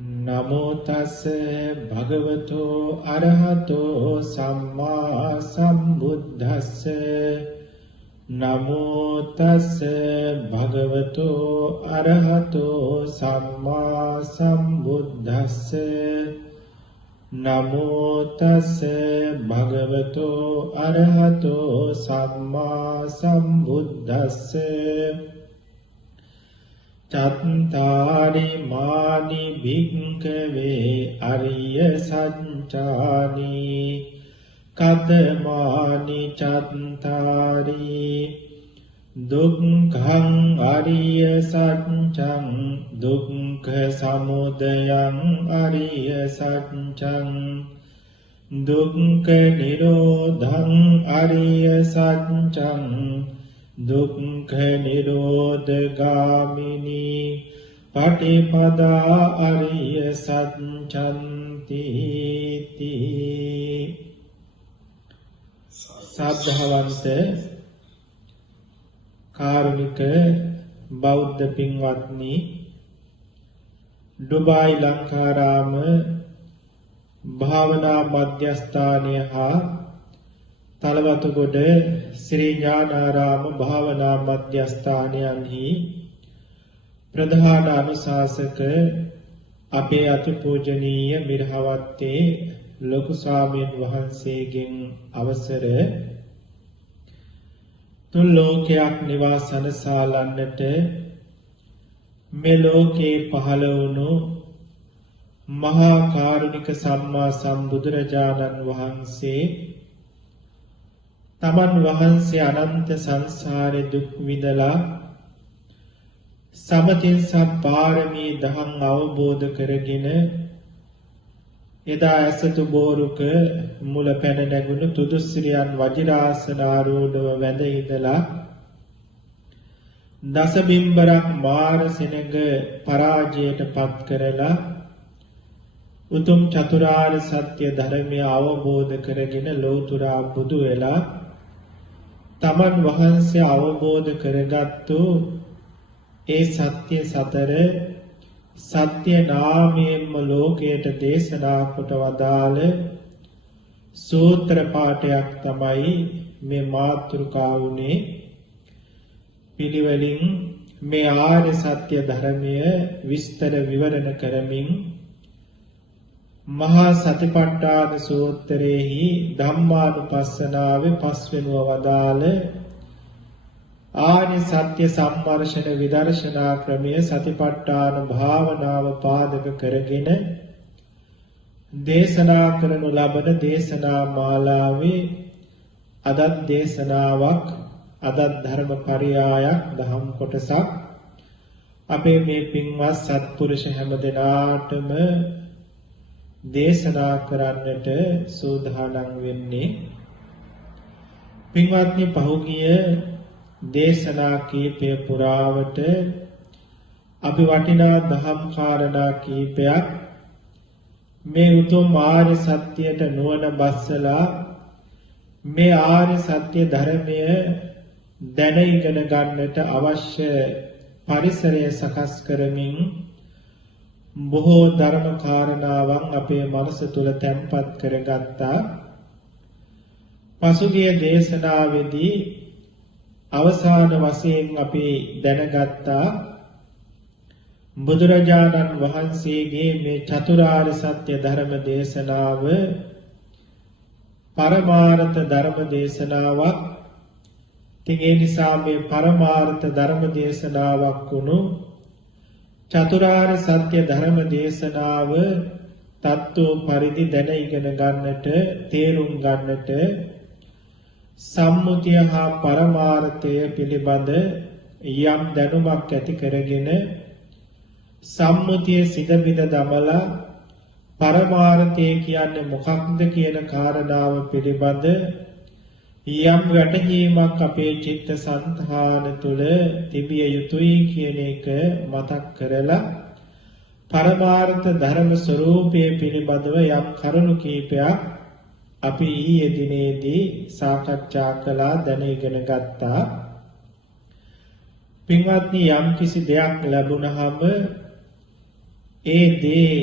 නමෝ තස්ස භගවතෝ අරහතෝ සම්මා සම්බුද්දස්ස නමෝ තස්ස භගවතෝ අරහතෝ සම්මා සම්බුද්දස්ස නමෝ තස්ස භගවතෝ අරහතෝ සම්මා සම්බුද්දස්ස චත්තාරි මානි භික්ඛවේ අරිය සත්‍යානි කතමානි චත්තාරි දුක්ඛං අරිය සත්‍යං දුක්ඛ සමුදයං අරිය සත්‍යං දුක්ඛ නිරෝධං අරිය සත්‍යං දුක්ඛ නිරෝධගාමිනී පටිපදා අරිය සත්‍යන්ති සද්ධාවන්ත කාරුණික බෞද්ධ පින්වත්නි ඩුබායි ලංකාරාම භාවනා මධ්‍යස්ථානය හා තලවතුගොඩ ශ්‍රී ඥානාරාම භාවනා මධ්‍යස්ථානයන්හි ප්‍රධාන අනුශාසක අපේ අතිපූජනීය මිරහවත්තේ ලොකු ස්වාමීන් වහන්සේගෙන් අවසර තුන් ලෝකයක් නිවාසන සාලන්නට මේ ලෝකේ පහළ වුණු මහා කාරුණික සම්මා සම්බුදුරජාණන් වහන්සේ තමන් වහන්සේ අනන්ත සංසාරේ දුක් විඳලා සමතින් සප්පාරමී දහම් අවබෝධ කරගෙන එදා ඇසතු බෝරුක මුල පැන නැගුණු තුදුස්සිරියන් වජිරාසන ආරූඪව වැඳ ඉඳලා දස බිම්බරක් මාර සෙනඟ පරාජයට පත් කරලා උතුම් චතුරාර්ය සත්‍ය ධර්මය අවබෝධ කරගෙන ලෞතුරා බුදු වෙලා තමන් වහන්සේ අවබෝධ කරගත්තු ඒ සත්‍ය සතර සත්‍ය නාමයෙන්ම ලෝකයට දේශනා කොට වදාළ සූත්‍ර පාඨයක් තමයි මේ මාතෘකාවුනේ පිළිවෙලින් මේ ආර්ය සත්‍ය ධර්මය විස්තර විවරණ කරමින් මහා සතිපට්ඨාන සූත්‍රයේහි ධම්මානුපස්සනාවේ පස්වෙනුව වදාළ ආර්ය සත්‍ය සම්මර්ෂණ විදර්ශනා ක්‍රමය සතිපට්ඨාන භාවනාව පාදක කරගෙන දේශනා කරනු ලබන දේශනා මාලාවේ අදත් දේශනාවක් අදත් ධර්ම පරියායක් දහම් කොටසක් අපේ මේ පින්වත් සත්පුරුෂ හැමදෙනාටම දේශනා කරන්නට සූදානම් වෙන්නේ පින්වත්නි පහුගිය දේශනා කීපය පුරාවට අපි වටිනා දහම් කාරණා කීපයක් මේ උතුම් ආර්ය සත්‍යයට නුවණ බස්සලා මේ ආර්ය සත්‍ය ධර්මය දැන ඉගෙන ගන්නට අවශ්‍ය පරිසරය සකස් කරමින් බොහෝ ධර්ම කාරණාවන් අපේ මනස තුල තැන්පත් කරගත්තා. පසුගිය දේශනාවේදී අවසාන වශයෙන් අපි දැනගත්තා බුදුරජාණන් වහන්සේගේ මේ චතුරාර්ය සත්‍ය ධර්ම දේශනාව පරමාර්ථ ධර්ම දේශනාවක්. ඒ නිසා මේ පරමාර්ථ ධර්ම දේශනාවක් වුණු චතුරාර්ය සත්‍ය ධර්ම දේශනාව තත්ත්ව පරිදි දැන ඉගෙන ගන්නට තේරුම් ගන්නට සම්මුතිය හා පරමාර්ථය පිළිබඳ යම් දැනුමක් ඇති කරගෙන සම්මුතිය සිදවිද දමලා පරමාර්ථය කියන්නේ මොකක්ද කියන කාරණාව පිළිබඳ යම් වැටහීමක් අපේ චිත්ත සංධාන තුළ තිබිය යුතුයි කියන එක මතක් කරලා පරමාර්ථ ධර්ම ස්වરૂපයේ පිළිබඳව යම් කරුණු කීපයක් අපි ඊයේ දිනේදී සාකච්ඡා කළා දැන ඉගෙන ගත්තා. පින්වත්නි යම් කිසි දෙයක් ලැබුණාම ඒ දේ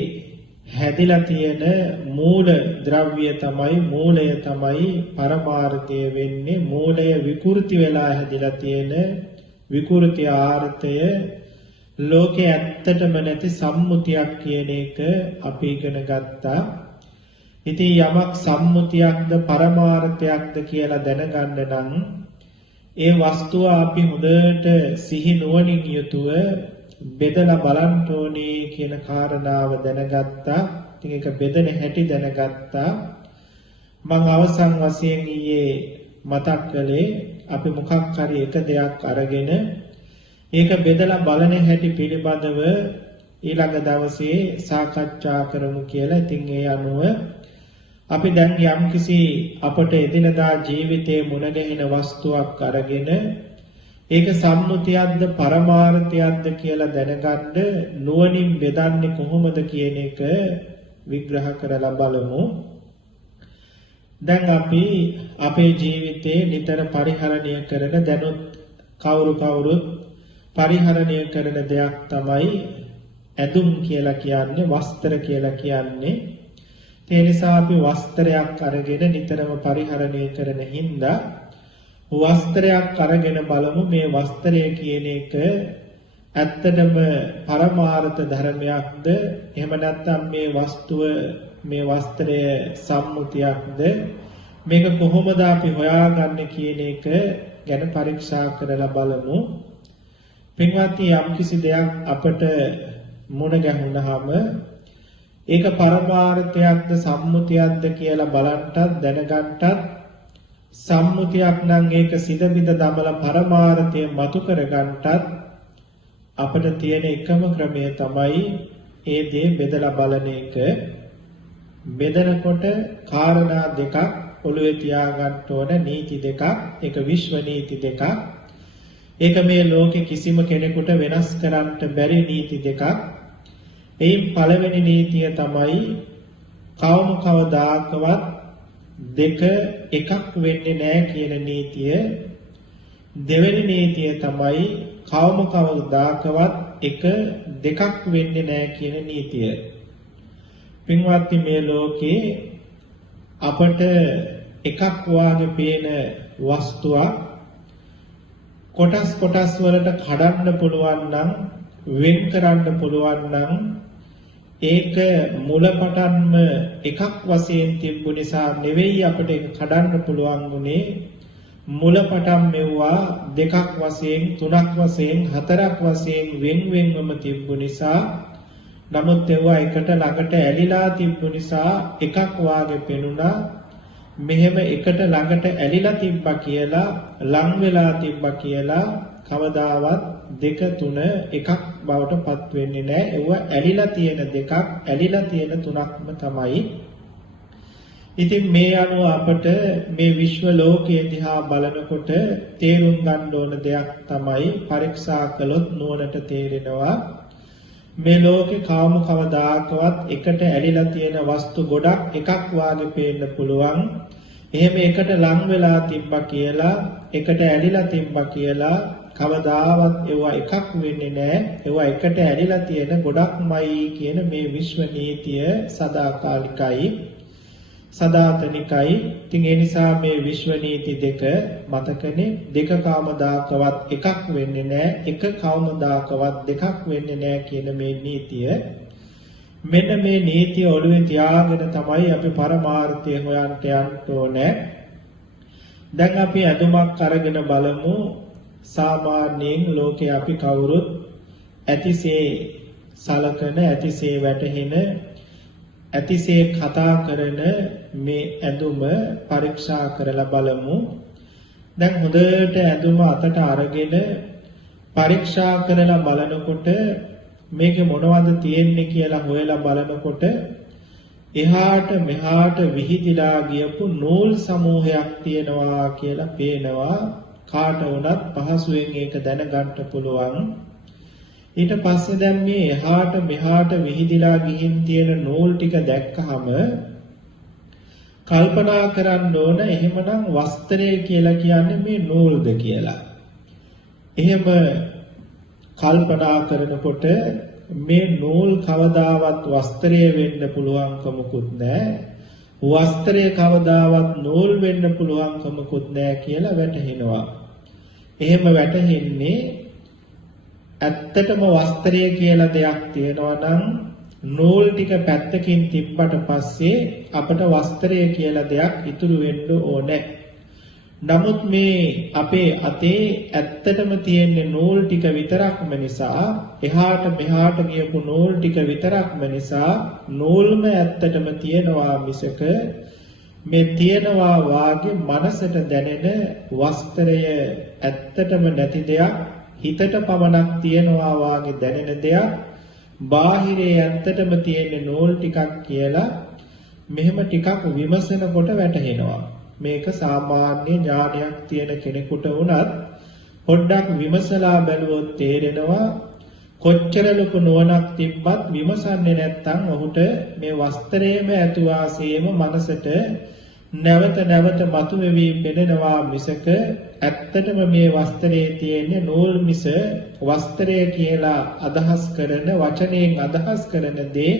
හැදිලා තියෙන මූල ද්‍රව්‍ය තමයි මූලය තමයි පරමාර්ථය වෙන්නේ. මූලය විකෘති වෙලා හැදිලා තියෙන විකෘති ආර්ථය ලෝකේ ඇත්තටම නැති සම්මුතියක් කියන එක අපි ඉගෙන ගත්තා. ඉතින් යමක් සම්මුතියක්ද පරමාර්ථයක්ද කියලා දැනගන්න නම් ඒ වස්තුව අපි හොඳට සිහි නුවණින් යුතුව බෙදලා බලන්න ඕනේ කියන කාරණාව දැනගත්තා. ඉතින් ඒක බෙදෙන හැටි දැනගත්තා. මම අවසන් වශයෙන් ඊයේ මතක් කළේ අපි මොකක් හරි එක දෙයක් අරගෙන ඒක බෙදලා බලන හැටි පිළිබඳව ඊළඟ දවසේ සාකච්ඡා කරමු කියලා. ඉතින් ඒ අනුව අපි දැන් යම්කිසි අපට එදිනදා ජීවිතයේ මුණ ගැහෙන වස්තුවක් අරගෙන ඒක සම්මුතියක්ද පරමාර්ථයක්ද කියලා දැනගන්න නුවණින් බෙදන්නේ කොහොමද කියන එක විග්‍රහ කරලා බලමු. දැන් අපි අපේ ජීවිතේ නිතර පරිහරණය කරන දැනුත් කවුරුත් පරිහරණය කරන දෙයක් තමයි ඇඳුම් කියලා කියන්නේ, වස්ත්‍ර කියලා කියන්නේ. ඒ නිසා අපි වස්ත්‍රයක් අරගෙන නිතරම පරිහරණය කරන හින්දා වස්ත්‍රයක් අරගෙන බලමු මේ වස්ත්‍රය කියන එක ඇත්තටම පරමාර්ථ ධර්මයක්ද එහෙම නැත්නම් මේ වස්තුව මේ වස්ත්‍රය සම්මුතියක්ද මේක කොහොමද අපි හොයාගන්නේ කියන එක ගැන පරීක්ෂා කරලා බලමු. පින්වත්නි යම්කිසි දෙයක් අපට මුණ ගැහුනහම ඒක පරමාර්ථයක්ද සම්මුතියක්ද කියලා බලන්නත් දැනගන්නත් සම්මුතියක් නම් ඒක සිද බිඳ දමලා පරමාර්ථය මතු කරගන්නත් අපිට තියෙන එකම ක්‍රමය තමයි ඒ දේ බෙදලා බලන එක. බෙදනකොට කාරණා දෙකක් ඔළුවේ තියාගන්න ඕන, නීති දෙකක්. ඒක විශ්ව නීති දෙකක්. ඒක මේ ලෝකේ කිසිම කෙනෙකුට වෙනස් කරන්න බැරි නීති දෙකක්. එයින් පළවෙනි නීතිය තමයි කවම කවදාකවත් දෙක එකක් වෙන්නේ නැහැ කියන නීතිය. දෙවෙනි නීතිය තමයි කවම කවදාකවත් එක දෙකක් වෙන්නේ නැහැ කියන නීතිය. පින්වත්නි මේ ලෝකේ අපට එකක් වාගේ පේන වස්තුවක් කොටස් වලට කඩන්න පුළුවන් නම් වෙන් කරන්න පුළුවන් නම් ඒක මුලපටන්ම එකක් වශයෙන් තිබු නිසා නෙවෙයි අපිට ඒක කඩන්න පුළුවන් උනේ. මුලපටන් මෙවුවා දෙකක් වශයෙන්, තුනක් වශයෙන්, හතරක් වශයෙන් වෙන්වෙන්වම තිබු නිසා. නමුත් ඒවා එකට ළඟට ඇලිලා තිබු නිසා එකක් වාගේ පෙනුණා. මෙහෙම එකට ළඟට ඇලිලා තිබ්බා කියලා, ලං වෙලා තිබ්බා කියලා කවදාවත් දෙක තුන එකක් බවට පත් වෙන්නේ නැහැ. ඒව ඇලිලා තියෙන දෙකක්, ඇලිලා තියෙන තුනක්ම තමයි. ඉතින් මේ අනුව අපට මේ විශ්ව ලෝකයේ දිහා බලනකොට තේරුම් ගන්න ඕන දෙයක් තමයි පරීක්ෂා කළොත් නුවණට තේරෙනවා මේ ලෝකේ කවදාකවත් එකට ඇලිලා තියෙන වස්තු ගොඩක් එකක් වාගේ පේන්න පුළුවන්. එහෙම එකට ලං වෙලා තිබ්බා කියලා, එකට ඇලිලා තිබ්බා කියලා කවදාවත් ඒවා එකක් වෙන්නේ නැහැ. ඒවා එකට ඇලිලා තියෙන ගොඩක්මයි කියන මේ විශ්ව නීතිය සදාකාලිකයි, සදාතනිකයි. ඉතින් ඒ නිසා මේ විශ්ව නීති දෙක මතකනේ. දෙක කවමදාකවත් එකක් වෙන්නේ නැහැ, එක කවමදාකවත් දෙකක් වෙන්නේ නැහැ කියන මේ නීතිය. මෙන්න මේ නීතිය ඔළුවේ තියාගෙන තමයි අපි පරමාර්ථය හොයන්න යන්න ඕනේ. දැන් අපි අඳුමක් අරගෙන බලමු. සාමාන්‍යයෙන් ලෝකේ අපි කවුරුත් ඇතිසේ සලකන, ඇතිසේ වැටහෙන, ඇතිසේ කතා කරන මේ ඇඳුම පරීක්ෂා කරලා බලමු. දැන් හොඳට ඇඳුම අතට අරගෙන පරීක්ෂා කරලා බලනකොට මේකේ මොනවද තියෙන්නේ කියලා හොයලා බලනකොට එහාට මෙහාට විහිදිලා ගියපු නූල් සමූහයක් තියෙනවා කියලා පේනවා. කාට වුණත් පහසුවෙන් ඒක දැනගන්න පුළුවන්. ඊට පස්සේ දැන් මේ එහාට මෙහාට විහිදිලා ගිහින් තියෙන නූල් ටික දැක්කහම කල්පනා කරන්න ඕන එහෙමනම් වස්ත්‍රය කියලා කියන්නේ මේ නූල්ද කියලා. එහෙම කල්පනා කරනකොට මේ නූල් කවදාවත් වස්ත්‍රය වෙන්න පුළුවන්කමකුත් නැහැ. වස්ත්‍රය කවදාවත් නූල් වෙන්න පුළුවන්කමකුත් නැහැ කියලා වැටහෙනවා. එහෙම වැටහෙන්නේ ඇත්තටම වස්ත්‍රය කියලා දෙයක් තියෙනවා නම් නූල් ටික පැත්තකින් තිබ්බට පස්සේ අපට වස්ත්‍රය කියලා දෙයක් ඉතුරු වෙන්න ඕනේ. නමුත් මේ අපේ අතේ ඇත්තටම තියෙන නූල් ටික විතරක්ම නිසා එහාට මෙහාට ගියපු නූල් ටික විතරක්ම නිසා නූල්ම ඇත්තටම තියෙනවා මිසක මේ තියෙනවා වාගේ මනසට දැනෙන වස්ත්‍රය ඇත්තටම නැති දෙයක්, හිතට පමණක් තියෙනවා වාගේ දැනෙන දෙයක්, බාහිරේ ඇත්තටම තියෙන නූල් ටිකක් කියලා මෙහෙම ටිකක් විමසනකොට වැටහෙනවා. මේක සාමාන්‍ය ඥානයක් තියෙන කෙනෙකුට වුණත් පොඩ්ඩක් විමසලා බැලුවොත් තේරෙනවා කොච්චර ලොකු නුවණක් තිබ්බත් විමසන්නේ නැත්නම් ඔහුට මේ වස්ත්‍රයේම ඇතුවාසීම මනසට නැවත නැවත මතුවෙවි පෙනෙනවා මිසක ඇත්තටම මේ වස්ත්‍රයේ තියෙන නූල් මිස වස්ත්‍රය කියලා අදහස් කරන වචනයෙන් අදහස් කරන දේ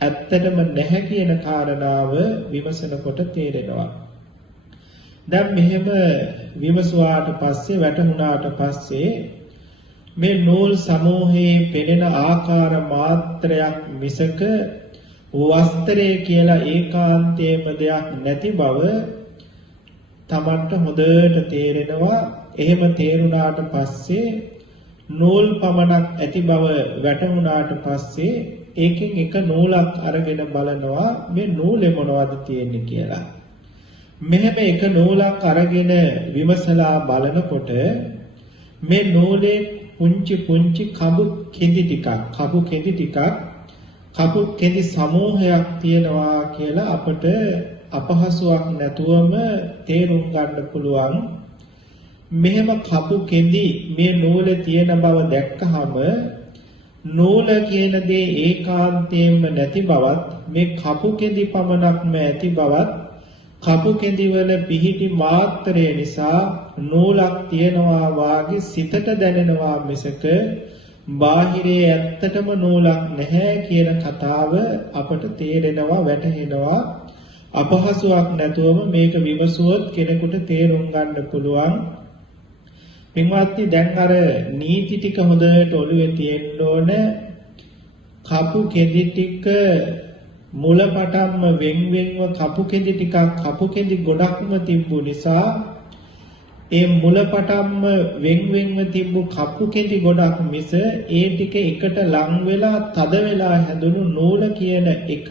ඇත්තටම නැහැ කියන කාරණාව විමසනකොට තේරෙනවා. දැන් මෙහෙම විමසුවාට පස්සේ වැටහුණාට පස්සේ මේ නූල් සමූහයේ පෙනෙන ආකාර මාත්‍රයක් මිසක වස්ත්‍රය කියලා ඒකාන්තයෙන්ම දෙයක් නැති බව Tamanට හොඳට තේරෙනවා. එහෙම තේරුණාට පස්සේ නූල් පමණක් ඇති බව වැටහුණාට පස්සේ ඒකෙන් එක නූලක් අරගෙන බලනවා මේ නූලේ මොනවද තියෙන්නේ කියලා. මෙහෙම එක නූලක් අරගෙන විමසලා බලනකොට මේ නූලේ පුංචි පුංචි කබු කෙඳි සමූහයක් තියෙනවා කියලා අපට අපහසුයක් නැතුවම තේරුම් ගන්න පුළුවන්. මෙහෙම කබු කෙඳි මේ නූලේ තියෙන බව දැක්කහම නූල කියන දේ ඒකාන්තයෙන්ම නැති බවත් මේ කබු කෙඳි පමණක්ම ඇති බවත් කපු කෙඳි වල පිහිටි මාත්‍රය නිසා නූලක් තියනවා වාගේ සිතට දැනෙනවා මිසක බාහිරේ ඇත්තටම නූලක් නැහැ කියන කතාව අපට තේරෙනවා වැටහෙනවා. අපහසුයක් නැතුවම මේක විමසුවොත් කෙනෙකුට තේරුම් ගන්න පුළුවන්. පින්වත්නි දැන් අර නීති ටික හොඳට ඔළුවේ තියෙන්න ඕන. කපු කෙඳි ටික මුලපටන්ම වෙන්වෙන්ව කපු කෙඳි ටිකක් කපු කෙඳි ගොඩක්ම තිබ්බු නිසා ඒ මුලපටන්ම වෙන්වෙන්ව තිබ්බු කපු කෙඳි ගොඩක් මිස ඒ ටික එකට ලං වෙලා තද වෙලා හැදුණු නූල කියන එක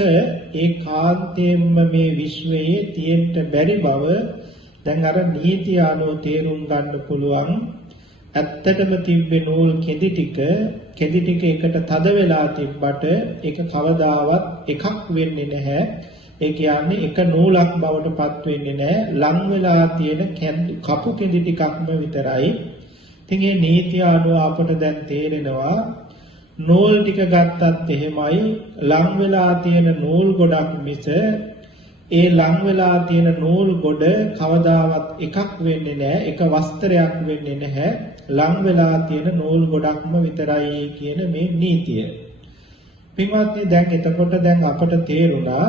ඒ කාන්තේම්ම මේ විශ්වයේ තියෙන්න බැරි බව දැන් අර නීතිය අනුව තේරුම් ගන්න පුළුවන්. ඇත්තටම තිබ්බේ නූල් කෙඳි ටික එකට තද වෙලා තිබ්බට ඒක කවදාවත් එකක් වෙන්නේ නැහැ. ඒ කියන්නේ එක නූලක් බවට පත් වෙන්නේ නැහැ. ලං වෙලා තියෙන කපු කෙඳි ටිකක්ම විතරයි. ඉතින් මේ නීතිය අනුව අපට දැන් තේරෙනවා නූල් ටික ගත්තත් එහෙමයි ලං වෙලා තියෙන නූල් ගොඩක් මිස ඒ ලං වෙලා තියෙන නූල් ගොඩ කවදාවත් එකක් වෙන්නේ නැහැ. එක වස්ත්‍රයක් වෙන්නේ නැහැ. ලං වෙලා තියෙන නූල් ගොඩක්ම විතරයි කියන මේ නීතිය. පින්වත්නි දැන් එතකොට දැන් අපට තේරුණා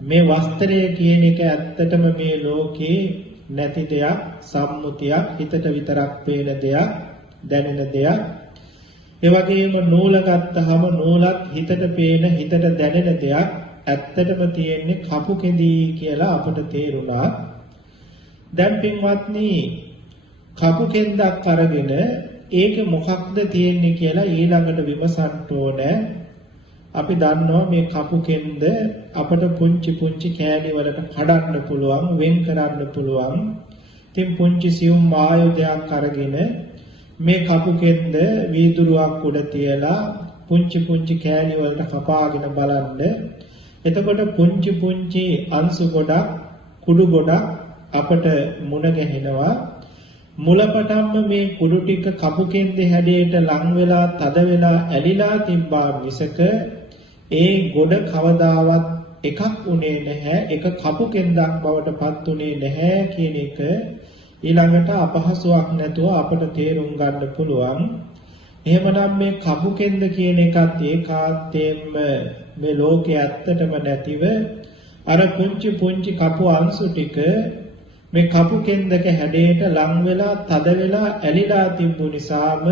මේ වස්ත්‍රය කියන එක ඇත්තටම මේ ලෝකේ නැති දෙයක්, සම්මුතියක්, හිතට විතරක් පේන දෙයක්, දැනෙන දෙයක්. ඒ වගේම නූල ගත්තාම නූලත් හිතට පේන, හිතට දැනෙන දෙයක්. ඇත්තටම තියෙන්නේ කපු කෙඳි කියලා අපට තේරුණා. දැන් පින්වත්නි කපු කෙන්දක් අරගෙන ඒක මොකක්ද තියෙන්නේ කියලා ඊළඟට විමසන්න ඕනේ. අපි දන්නවා මේ කපු කෙන්ද අපට පුංචි පුංචි කෑලි වලට කඩන්න පුළුවන්, වෙන් කරන්න පුළුවන්. ඉතින් පුංචි සියුම් ආයුධයක් අරගෙන මේ කපු කෙන්ද වීදුරුවක් උඩ තියලා පුංචි පුංචි කෑලි වලට කපාගෙන බලන්න. එතකොට පුංචි පුංචි අංශු ගොඩක්, කුඩු ගොඩක් අපට මුණ ගැහෙනවා. මුලපටන්ම මේ කුඩු ටික කපු කෙන්දේ හැඩයට ලං වෙලා, තද වෙලා, ඇලිලා තිබ්බා මිසක ඒ ගොඩ කවදාවත් එකක් උනේ නැහැ. එක කපු කෙන්දක් බවට පත් උනේ නැහැ කියන එක ඊළඟට අපහසුයක් නැතුව අපට තේරුම් ගන්න පුළුවන්. එහෙමනම් මේ කපු කෙන්ද කියන එකත් ඒකාන්තයෙන්ම මේ ලෝකයේ ඇත්තටම නැතිව අර පුංචි පුංචි කපු අංශු ටික මේ කපු කෙන්දක හැඩයට ලං වෙලා තද වෙලා ඇලිලා තිබු නිසාම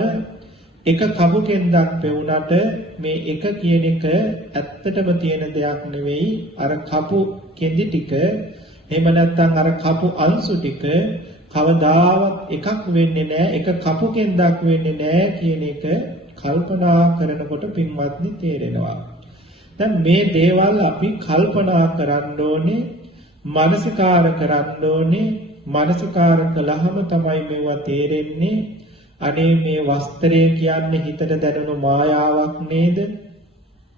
එක කපු කෙන්දක් පෙවුනට මේ එක කියන එක ඇත්තටම තියෙන දෙයක් නෙවෙයි. අර කපු කෙඳි ටික එහෙම නැත්නම් අර කපු අංශු ටික කවදාවත් එකක් වෙන්නේ නැහැ. එක කපු කෙන්දක් වෙන්නේ නැහැ කියන එක කල්පනා කරනකොට පින්වත්නි තේරෙනවා. දැන් මේ දේවල් අපි කල්පනා කරන්න ඕනේ, මානසිකාර කරන්න ඕනේ. මානසිකාර කළාම තමයි මේවා තේරෙන්නේ. අනේ මේ වස්ත්‍රය කියන්නේ හිතට දැනුණු මායාවක් නේද?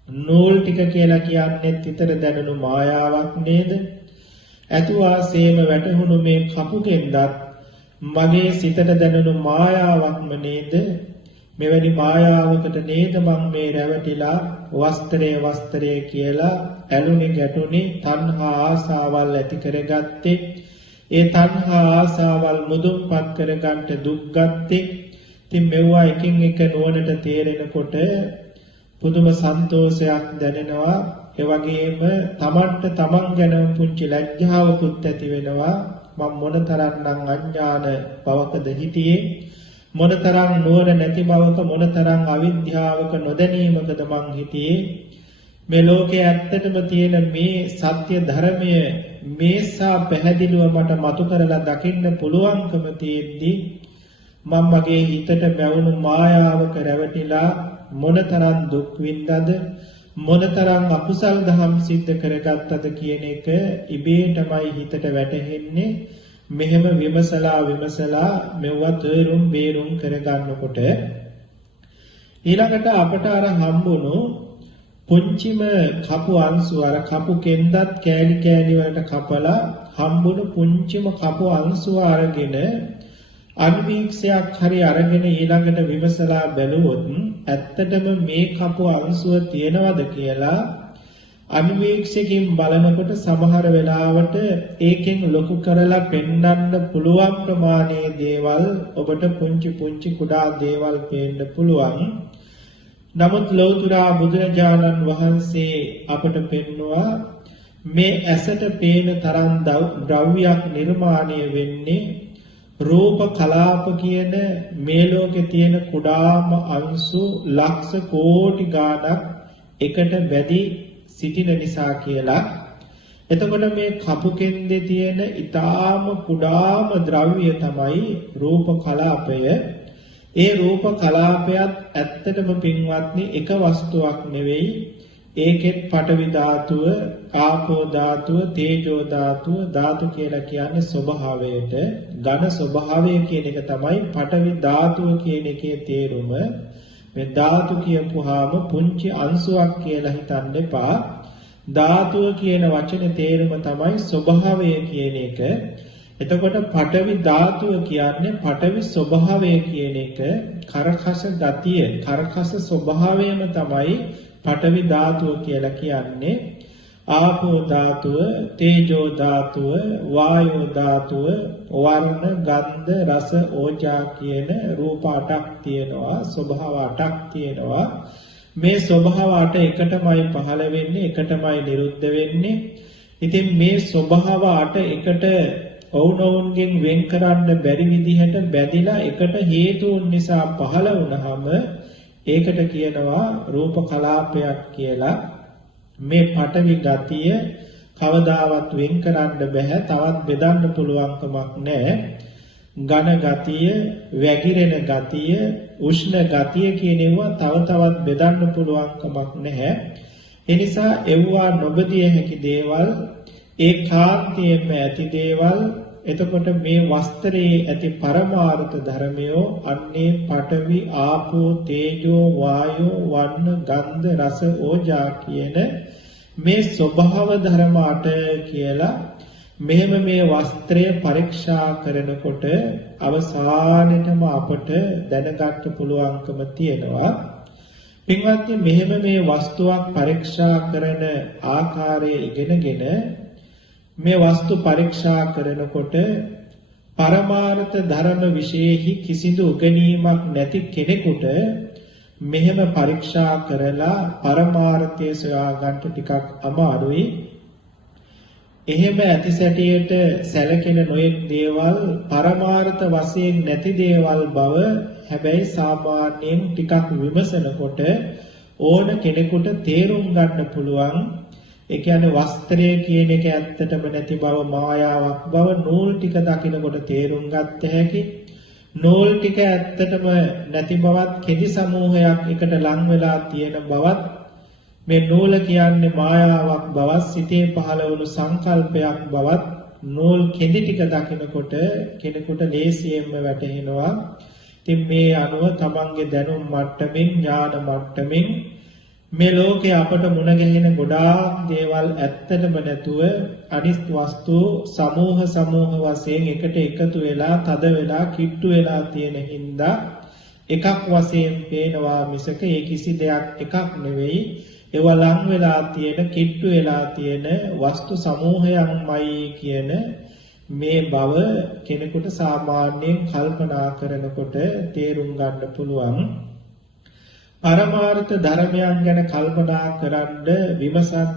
නූල් ටික කියලා කියන්නේ හිතට දැනුණු මායාවක් නේද? අතුවාසේම වැටහුණු මේ කපු කෙන්දත් මගේ සිතට දැනුණු මායාවක්ම නේද? මෙවැනි මායාවකට නේද මම මේ රැවටිලා වස්ත්‍රය කියලා ඇලුනේ ගැටුනේ තණ්හා ආසාවල් ඇති කරගත්තේ. ඒ තණ්හා ආසාවල් මුදුන්පත් කරගන්න දුක් ගත්තේ. ඉතින් මෙවුවා එකින් එක නුවණට තේරෙනකොට පුදුම සන්තෝෂයක් දැනෙනවා. ඒ වගේම තමන්ට තමන් ගැන පුංචි ලැජ්ජාවකුත් ඇති වෙනවා. මම මොනතරම්නම් අඥාන බවකද හිටියේ, මොනතරම් නුවණ නැති බවක, මොනතරම් අවිද්‍යාවක නොදැනීමකද මං හිටියේ. මේ ලෝකයේ ඇත්තටම තියෙන මේ සත්‍ය ධර්මය මේසා පැහැදිලිව මට මතු කරලා දකින්න පුළුවන්කම තියෙද්දි මම මගේ හිතට මැවුණු මායාවක රැවටිලා මොනතරම් දුක් විඳද, මොනතරම් අකුසල් දහම් සිද්ධ කරගත්තද කියන එක ඉබේටමයි හිතට වැටහෙන්නේ. මෙහෙම විමසලා මෙවුවා තේරුම් බේරුම් කරගන්නකොට ඊළඟට අපට අර හම්බුණු පුංචිම කපු අංශු, අර කපු කෙන්දත් කෑලි කෑලි වලට කපලා හම්බුණු පුංචිම කපු අංශුව අරගෙන අන්වීක්ෂයක් හරි අරගෙන ඊළඟට විමසලා බැලුවොත් ඇත්තටම මේ කපු අංශුව තියනවද කියලා අන්වීක්ෂකින් බලනකොට සමහර වෙලාවට ඒකෙන් ලොකු කරලා පෙන්වන්න පුළුවන් ප්‍රමාණයේ දේවල් ඔබට පුංචි පුංචි කුඩා දේවල් පේන්න පුළුවන්. නමුත් ලෞතුරා බුදුරජාණන් වහන්සේ අපට පෙන්වුවා මේ ඇසට පේන තරම් ද්‍රව්‍යයක් නිර්මාණය වෙන්නේ රූප කලාප කියන මේ ලෝකේ තියෙන කුඩාම අංශු ලක්ෂ කෝටි ගාණක් එකට බැදී සිටින නිසා කියලා. එතකොට මේ කපු කෙන්දේ තියෙන ඊටාම කුඩාම ද්‍රව්‍ය තමයි රූප කලාපය. ඒ රූප කලාපයත් ඇත්තටම පින්වත්නි එක වස්තුවක් නෙවෙයි. ඒකෙත් පඨවි ධාතුව, ආපෝ ධාතුව, තේජෝ ධාතුව, ධාතු කියලා කියන්නේ ස්වභාවයට, ඝන ස්වභාවය කියන එක තමයි පඨවි ධාතුව කියන එකේ තේරුම. මේ ධාතු කියපුවාම පුංචි අංශුවක් කියලා හිතන්න එපා. ධාතුව කියන වචනේ තේරුම තමයි ස්වභාවය කියන එක. එතකොට පඨවි ධාතුව කියන්නේ පඨවි ස්වභාවය කියන එක, කරකස ගතිය, කරකස ස්වභාවයම තමයි පඨවි ධාතුව කියලා කියන්නේ. ආපෝ ධාතුව, තේජෝ ධාතුව, වායෝ ධාතුව, වර්ණ, ගන්ධ, රස, ඕජා කියන රූප 8ක් තියෙනවා, ස්වභාව 8ක් තියෙනවා. මේ ස්වභාව 8 එකටමයි පහළ වෙන්නේ, එකටමයි නිරුද්ධ වෙන්නේ. ඉතින් මේ ස්වභාව 8 එකට ඔවුනොවුන්ගෙන් වෙන් කරන්න බැරි විදිහට බැඳිලා එකට හේතුන් නිසා පහළ වුණාම ඒකට කියනවා රූප කලාපයක් කියලා. මේ පඨවි ගතිය කවදාවත් වෙන් කරන්න බෑ, තවත් බෙදන්න පුළුවන්කමක් නැහැ. ඝන ගතිය, වැగిරෙන ගතිය, උෂ්ණ ගතිය කියන ඒවා තවත් බෙදන්න පුළුවන්කමක් නැහැ. ඒ නිසා ඒවා නොබදිය හැකි දේවල්, ඒකාන්තයෙන්ම ඇති දේවල්. එතකොට මේ වස්ත්‍රයේ ඇති පරමාර්ථ ධර්මයෝ අන්නේ පඨවි, ආපෝ, තේජෝ, වායෝ, වර්ණ, ගන්ධ, රස, ඕජා කියන මේ ස්වභාව ධර්ම 8 කියලා මෙහෙම මේ වස්ත්‍රය පරීක්ෂා කරනකොට අවසානෙටම අපට දැනගන්න පුළුවන්කම තියෙනවා. පින්වත්නි, මෙහෙම මේ වස්තුවක් පරීක්ෂා කරන ආකාරය ඉගෙනගෙන මේ වස්තු පරීක්ෂා කරනකොට පරමාර්ථ ධර්ම විශේෂෙහි කිසිදු උගනීමක් නැති කෙනෙකුට මෙහෙම පරීක්ෂා කරලා පරමාර්ථය සොයා ගන්න ටිකක් අමාරුයි. එහෙම ඇතිසැටියට සැලකෙන නොයෙක් දේවල් පරමාර්ථ වශයෙන් නැති දේවල් බව හැබැයි සාමාන්‍යයෙන් ටිකක් විමසනකොට ඕන කෙනෙකුට තේරුම් ගන්න පුළුවන්. ඒ කියන්නේ වස්ත්‍රය කියන එක ඇත්තටම නැති බව මායාවක් බව නූල් ටික දකිනකොට තේරුම් ගන්න හැකි. නූල් ටික ඇත්තටම නැති බවත් කෙදි සමූහයක් එකට ලං වෙලා තියෙන බවත් මේ නූල කියන්නේ මායාවක් බවත් සිතේ පහළ වුණු සංකල්පයක් බවත් නූල් කෙදි ටික දකිනකොට කෙනෙකුට ලේසියෙන්ම වැටහෙනවා. ඉතින් මේ අනුව තමන්ගේ දැනුම් මට්ටමින් ඥාන මට්ටමින් මේ ලෝකේ අපට මුණ ගැහෙන ගොඩාක් දේවල් ඇත්තටම නැතුව අනිත් වස්තු සමූහ වශයෙන් එකට එකතු වෙලා තද වෙලා කිට්ටු වෙලා තියෙන හින්දා එකක් වශයෙන් පේනවා මිසක ඒ කිසි දෙයක් එකක් නෙවෙයි. ඒවා ලං වෙලා තියෙන කිට්ටු වෙලා තියෙන වස්තු සමූහයන්මයි කියන මේ බව කෙනෙකුට සාමාන්‍යයෙන් කල්පනා කරනකොට තේරුම් ගන්න පුළුවන්. පරමාර්ථ ධර්මයන් ගැන කල්පනා කරන්න විමසන්න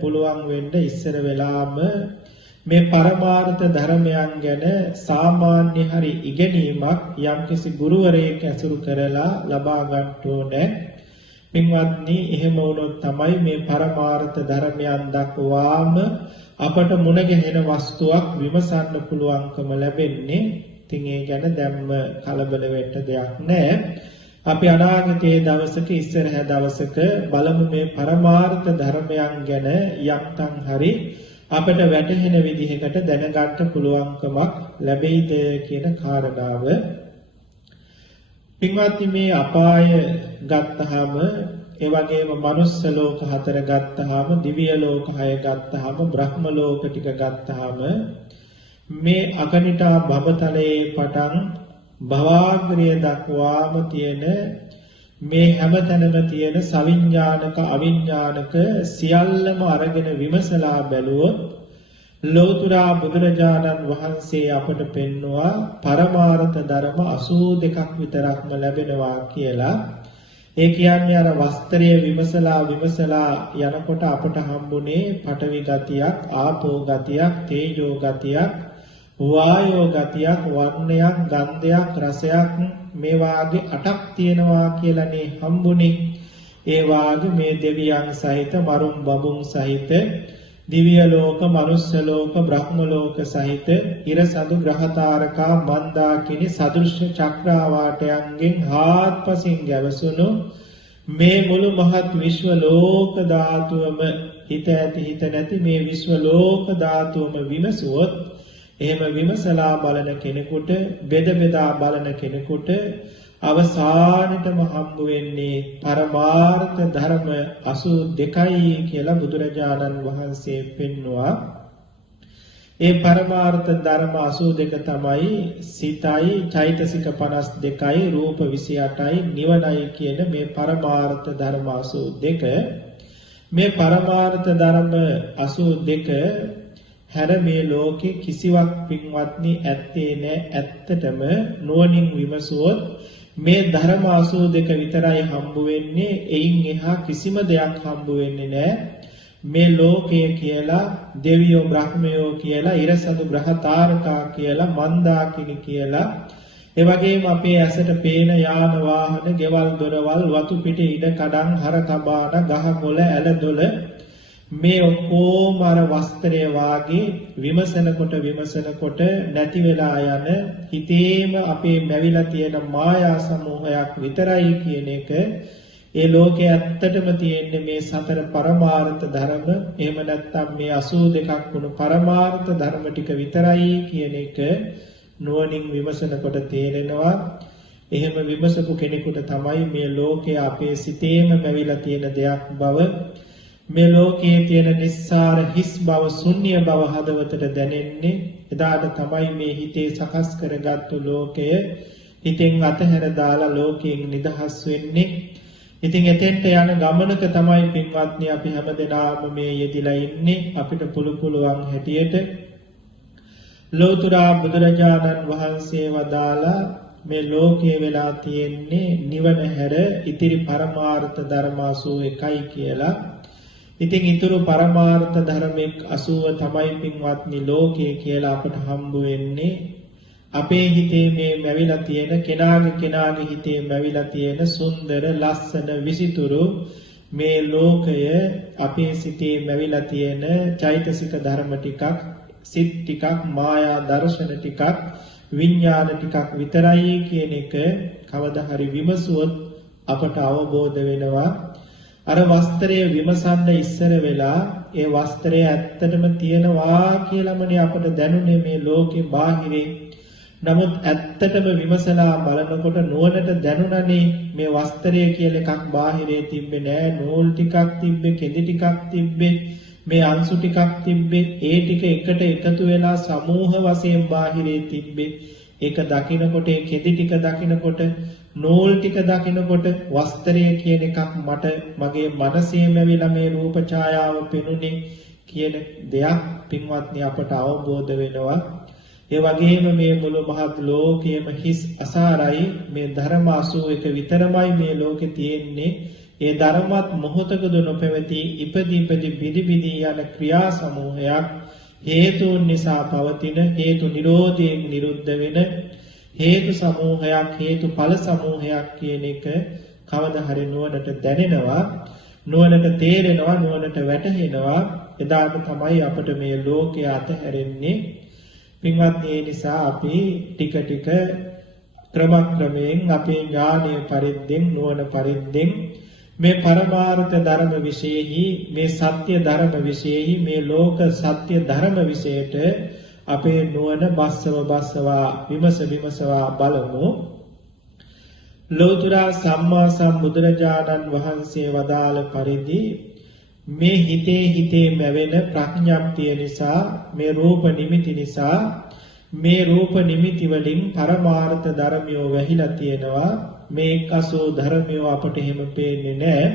පුළුවන් වෙන්න ඉස්සර වෙලාම මේ පරමාර්ථ ධර්මයන් ගැන සාමාන්‍ය හරි ඉගෙනීමක් යම්කිසි ගුරුවරයෙක් ඇසුරු කරලා ලබා ගන්න ඕනේ. පින්වත්නි, එහෙම වුණොත් තමයි මේ පරමාර්ථ ධර්මයන් දක්වාම අපට මුණ ගැහෙන වස්තුවක් විමසන්න පුළුවන්කම ලැබෙන්නේ. ඉතින් ඒ ගැන දැම්ම කලබල වෙන්න දෙයක් නැහැ. අපි අනාගතයේ දවසක ඉස්සරහ දවසක බලමු මේ පරමාර්ථ ධර්මයන් ගැන යම්තම් හරි අපට වැටහෙන විදිහකට දැනගන්න පුළුවන්කමක් ලැබෙයිද කියන කාරණාව. පින්වත්නි, මේ අපාය ගත්තාම ඒ වගේම මනුස්ස ලෝක 4 ගත්තාම දිව්‍ය ලෝක 6 ගත්තාම බ්‍රහ්ම ලෝක ටික ගත්තාම මේ අකනිටා භවතලයේ පටන් භවාග්‍රය දක්වාම තියෙන මේ හැමතැනම තියෙන සවිඥානික අවිඥානික සියල්ලම අරගෙන විමසලා බැලුවොත් ලෞතර බුදුරජාණන් වහන්සේ අපට පෙන්වුවා පරමාර්ථ ධර්ම 82ක් විතරක්ම ලැබෙනවා කියලා. ඒ කියන්නේ අර වස්ත්‍රය විමසලා යනකොට අපට හම්බුනේ පඨවි ගතියක්, ආපෝ ගතියක්, තේජෝ ගතියක්, වායෝ ගතියක්, වර්ණයක්, ගන්ධයක්, රසයක් මේ වාගේ 8ක් තියෙනවා කියලානේ හම්බුනේ. ඒ වාගේ මේ දෙවියන් සහිත මරුන් බඹුන් සහිත දිව්‍ය ලෝක, මනුස්ස ලෝක, බ්‍රහ්ම ලෝක සහිත ඉරසඳු ග්‍රහතාරකා මන්දාකිනි සදෘශ්‍ය චක්‍රාවාටයන්ගෙන් හාත්පසින් ගැවසුණු මේ මුළු මහත් විශ්ව ලෝක ධාතුවම හිත ඇති හිත නැති මේ විශ්ව ලෝක ධාතුවම විමසුවොත් එහෙම විමසලා බලන කෙනෙකුට බෙදා බලන කෙනෙකුට අවසානටම හම්බ වෙන්නේ පරමාර්ථ ධර්ම 82යි කියලා බුදුරජාණන් වහන්සේ පෙන්වුවා. ඒ පරමාර්ථ ධර්ම 82 තමයි සිතයි, චෛතසික 52යි, රූප 28යි, නිවනයි කියන මේ පරමාර්ථ ධර්ම 82. මේ පරමාර්ථ ධර්ම 82 හැර මේ ලෝකේ කිසිවක් පින්වත්නි ඇත්තේ නැහැ. ඇත්තටම නුවණින් විමසුවොත් මේ ධර්ම 82 විතරයි හම්බ වෙන්නේ. එයින් එහා කිසිම දෙයක් හම්බ වෙන්නේ නැහැ. මේ ලෝකය කියලා, දෙවියෝ බ්‍රහ්මයෝ කියලා, ඉරසඳු ග්‍රහතාරකා කියලා, මන්දාකිනි කියලා, ඒ වගේම අපේ ඇසට පේන යාන වාහන, ගෙවල් දොරවල්, වතු පිට ඉඩ කඩන්, හර කබාන, ගහ කොළ, ඇල දොළ මේ ඔක්කොම අර වස්ත්‍රය වාගේ විමසනකොට නැති වෙලා යන හිතේම අපේ මැවිලා තියෙන මායා සමූහයක් විතරයි කියන එක. ඒ ලෝකේ ඇත්තටම තියෙන්නේ මේ සතර පරමාර්ථ ධර්ම. එහෙම නැත්නම් මේ 82ක් වුණු පරමාර්ථ ධර්ම ටික විතරයි කියන එක නුවණින් විමසනකොට තේරෙනවා. එහෙම විමසපු කෙනෙකුට තමයි මේ ලෝකයේ අපේ සිතේම මැවිලා තියෙන දෙයක් බව, මේ ලෝකයේ තියෙන නිස්සාර හිස් බව, ශුන්‍ය බව හදවතට දැනෙන්නේ. එදාට තමයි මේ හිතේ සකස් කරගත්තු ලෝකය හිතෙන් අතහැර දාලා ලෝකයෙන් නිදහස් වෙන්නේ. ඉතින් එතෙන්ට යන ගමනක තමයි පින්වත්නි අපි හැමදෙනාම මේ යෙදිලා ඉන්නේ. අපිට පුළුවන් හැටියට ලෞතර බුදුරජාණන් වහන්සේ වදාලා මේ ලෝකයේ වෙලා තියෙන්නේ නිවන හැර ඉතිරි පරමාර්ථ ධර්ම 81යි කියලා. ඉතින් ඊතුරු පරමාර්ථ ධර්ම 80 තමයි පින්වත්නි ලෝකයේ කියලා අපට හම්බ වෙන්නේ. අපේ හිතේ මේ මැවිලා තියෙන කෙනාගේ හිතේ මැවිලා තියෙන සුන්දර ලස්සන විසිතුරු මේ ලෝකය අපේ සිතේ මැවිලා තියෙන චෛතසික ධර්ම ටිකක්, සිත් ටිකක්, මායා දර්ශන ටිකක්, විඥාන ටිකක් විතරයි කියන එක කවදා හරි විමසුවොත් අපට අවබෝධ වෙනවා. අර වස්ත්‍රය විමසන්න ඉස්සර වෙලා ඒ වස්ත්‍රය ඇත්තටම තියෙනවා කියලාමනේ අපට දැනුනේ මේ ලෝකේ බාහිරේ. නමුත් ඇත්තටම විමසලා බලනකොට නුවණට දැනුණනේ මේ වස්ත්‍රය කියලා එකක් බාහිරේ තිබ්බේ නෑ. නූල් ටිකක් තිබ්බේ, කෙඳි ටිකක් තිබ්බේ, මේ අංශු ටිකක් තිබ්බේ. ඒ ටික එකට එකතු වෙලා සමූහ වශයෙන් බාහිරේ තිබ්බේ. ඒක දකින්නකොට ඒ කෙඳි ටික දකින්නකොට නූල් ටික දකින්නකොට වස්ත්‍රය කියන එකක් මට මගේ මනසේම ඇවිල්ලා මේ රූප ඡායාව පෙනුනේ කියන දෙයක් පින්වත්නි අපට අවබෝධ වෙනවා. ඒ වගේම මේ මුළු මහත් ලෝකයේම හිස් අසාරයි මේ ධර්ම 81 විතරමයි මේ ලෝකේ තියෙන්නේ. ඒ ධර්මවත් මොහොතකද නොපැවති ඉපදී බිදි යන ක්‍රියා සමූහයක් හේතුන් නිසා පවතින හේතු නිරෝධයෙන් නිරුද්ධ වෙන හේතු සමූහයක්, හේතුඵල සමූහයක් කියන එක කවදා හරි නුවණට දැනෙනවා, නුවණට තේරෙනවා, නුවණට වැටහෙනවා. එදාට තමයි අපට මේ ලෝකය අතහැරෙන්නේ. පින්වත්නි, ඒ නිසා අපි ටික ටික ක්‍රමයෙන් අපේ ඥානය පරිද්දෙන්, නුවණ පරිද්දෙන් මේ පරමාර්ථ ධර්ම විශේෂෙහි, මේ සත්‍ය ධර්ම විශේෂෙහි, මේ ලෝක සත්‍ය ධර්ම විශේෂයට අපේ නුවණ බස්සවා විමසවා බලමු. ලෝතර සම්මා සම්බුදුරජාණන් වහන්සේ වදාළ පරිදි මේ හිතේ මැවෙන ප්‍රඥාප්තිය නිසා, මේ රූප නිමිති නිසා, මේ රූප නිමිති වලින් පරමාර්ථ ධර්මියෝ වැහිලා තියෙනවා. මේ එක්කසෝ ධර්මියෝ අපට එහෙම පේන්නේ නැහැ.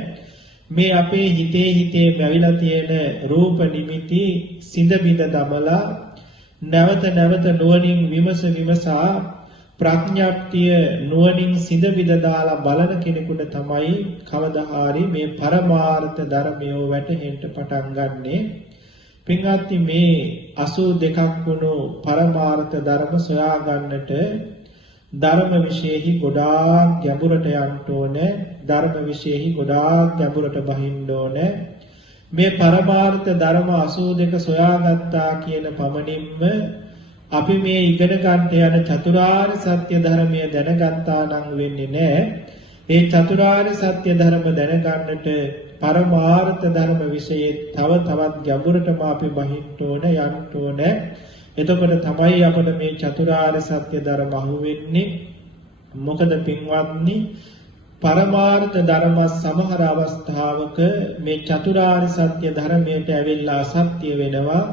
මේ අපේ හිතේ මැවිලා තියෙන රූප නිමිති සිඳ බිඳ දමලා නැවත නුවණින් විමසා ප්‍රඥාප්තිය නුවණින් සිඳ බිඳ දාලා බලන කෙනෙකුට තමයි කවදා හරි මේ පරමාර්ථ ධර්මයෝ වැටහෙන්න පටන් ගන්නෙ. පින්වත්නි, මේ 82ක් වුණු පරමාර්ථ ධර්ම සොයා ගන්නට ධර්ම විශේෂෙහි ගොඩාක් ගැඹුරට යන්න ඕනේ. ධර්ම විශේෂෙහි ගොඩාක් ගැඹුරට බහින්න ඕනේ. මේ පරමාර්ථ ධර්ම 82 සොයාගත්තා කියන පමණින්ම අපි මේ ඉගෙන ගන්නට යන චතුරාර්ය සත්‍ය ධර්මය දැනගත්තා නම් වෙන්නේ නැහැ. ඒ චතුරාර්ය සත්‍ය ධර්ම දැනගන්නට පරමාර්ථ ධර්ම විශේෂයෙන් තවත් ගැඹුරටම අපි බහින්න ඕන, යන්න ඕන. එතකොට තමයි අපිට මේ චතුරාර්ය සත්‍ය ධර්ම අහුවෙන්නේ. මොකද පින්වත්නි, පරමාර්ථ ධර්ම සමහර අවස්ථාවක මේ චතුරාර්ය සත්‍ය ධර්මයට ඇවිල්ලා අසත්‍ය වෙනවා.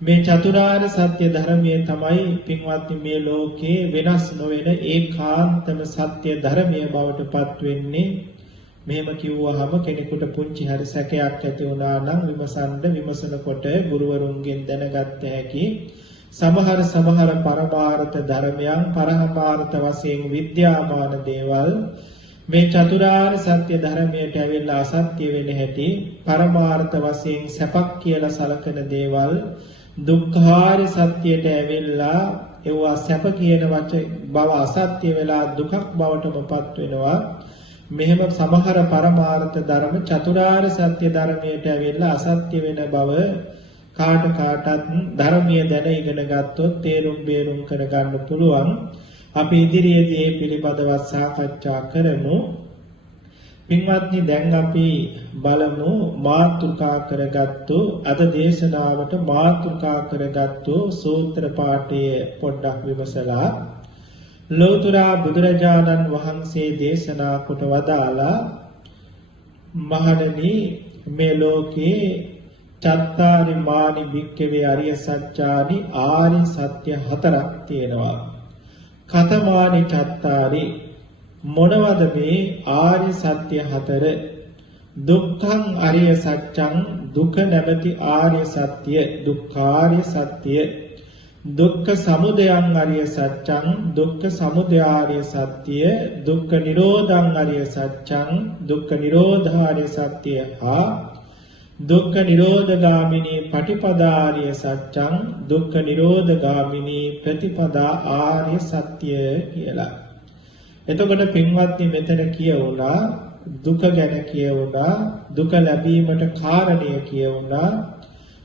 මේ චතුරාර්ය සත්‍ය ධර්මයේ තමයි පින්වත්නි මේ ලෝකේ වෙනස් නොවන ඒකාන්තම සත්‍ය ධර්මයේ බවට පත් වෙන්නේ. මෙහෙම කිව්වහම කෙනෙකුට පුංචි හරි සැකයක් ඇති වුණා නම් විමසනකොට ගුරුවරුන්ගෙන් දැනගත්ත හැකි සමහර පරමාර්ථ ධර්මයන් පරමාර්ථ වශයෙන් විද්‍යාමාන දේවල් මේ චතුරාර්ය සත්‍ය ධර්මයට ඇවිල්ලා අසත්‍ය වෙන හැටි, පරමාර්ථ වශයෙන් සැපක් කියලා සලකන දේවල් දුක්ඛාර්ය සත්‍යයට ඇවිල්ලා ඒවා සැප කියන බව අසත්‍ය වෙලා දුකක් බවටමපත් වෙනවා. මෙහෙම සමහර පරමාර්ථ ධර්ම චතුරාර්ය සත්‍ය ධර්මයට ඇවිල්ලා අසත්‍ය වෙන බව කාටත් ධර්මීය දැන ඉගෙන ගත්තොත් තේරුම් බේරුම් කරගන්න පුළුවන්. අපි ඉදිරියේදී මේ පිළිබඳව සාකච්ඡා කරමු. පින්වත්නි, දැන් අපි බලමු මාතෘකා කරගත්තු අද දේශනාවට මාතෘකා කරගත්තු සූත්‍ර පාඨය පොඩ්ඩක් විමසලා ලෝතර බුදුරජාණන් වහන්සේ දේශනා කොට වදාලා, මහණනි, මේ ලෝකේ චත්තාරි මානි භික්ඛවේ අරිය සත්‍යානි ආරි සත්‍ය හතරක් තියෙනවා. කතමානි චත්තාරි, මොනවද මේ ආර්ය සත්‍ය හතර? දුක්ඛං අරිය සත්‍යං, දුක නැමැති ආර්ය සත්‍ය, දුක්ඛාර්ය සත්‍ය. දුක්ඛ සමුදයං අරිය සත්‍යං දුක්ඛ සමුදයාරිය සත්‍ය දුක්ඛ නිරෝධං අරිය සත්‍යං දුක්ඛ නිරෝධාරිය සත්‍ය හා දුක්ඛ නිරෝධගාමිනී පටිපදාාරිය සත්‍යං දුක්ඛ නිරෝධගාමිනී ප්‍රතිපදා ආර්ය සත්‍ය කියලා. එතකොට පින්වත්නි මෙතන කියවුණා දුක ගැන කියවුණා දුක ලැබීමට කාරණය කියවුණා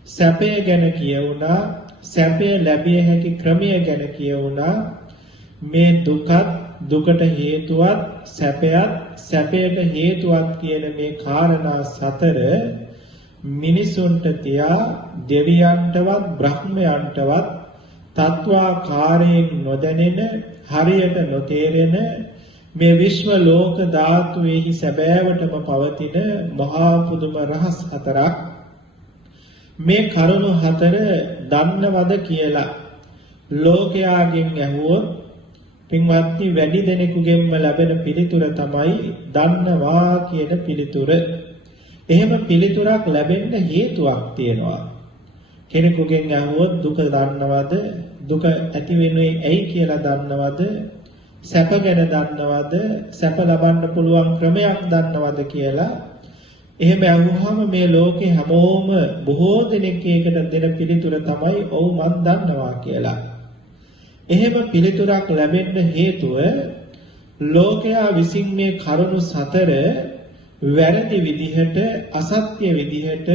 සැපය ගැන කියවුණා සැපය ලැබිය හැකි ක්‍රමය ගැන කියවුණා මේ දුකත් දුකට හේතුවත් සැපයත් සැපයට හේතුවත් කියන මේ කාරණා සතර මිනිසුන්ට තියා දෙවියන්ටවත් බ්‍රහ්මයන්ටවත් තත්වාකාරයෙන් නොදැනෙන හරියට නොතේරෙන මේ විශ්ව ලෝක ධාතුවේහි සැබෑවටම පවතින මහා පුදුම රහස් හතරක් මේ කරුණු හතර දන්නවද කියලා ලෝකයාගෙන් ඇහුවොත් පින්වත්නි වැඩි දෙනෙකුගෙන්ම ලැබෙන පිළිතුර තමයි දන්නවා කියන පිළිතුර. එහෙම පිළිතුරක් ලැබෙන්න හේතුවක් තියෙනවා. කෙනෙකුගෙන් අහුවොත් දුක දන්නවද? දුක ඇති වෙන්නේ ඇයි කියලා දන්නවද? සැප ගැන දන්නවද? සැප ලබන්න පුළුවන් ක්‍රමයක් දන්නවද කියලා. එහෙම අහුවහම මේ ලෝකේ හැමෝම බොහෝ දෙනෙක් ඒකට දෙන පිළිතුර තමයි ඔව් මන් දන්නවා කියලා. එහෙම පිළිතුරක් ලැබෙන්න හේතුව ලෝකයා විසින් මේ කරුණු සතර වැරදි විදිහට අසත්‍ය විදිහට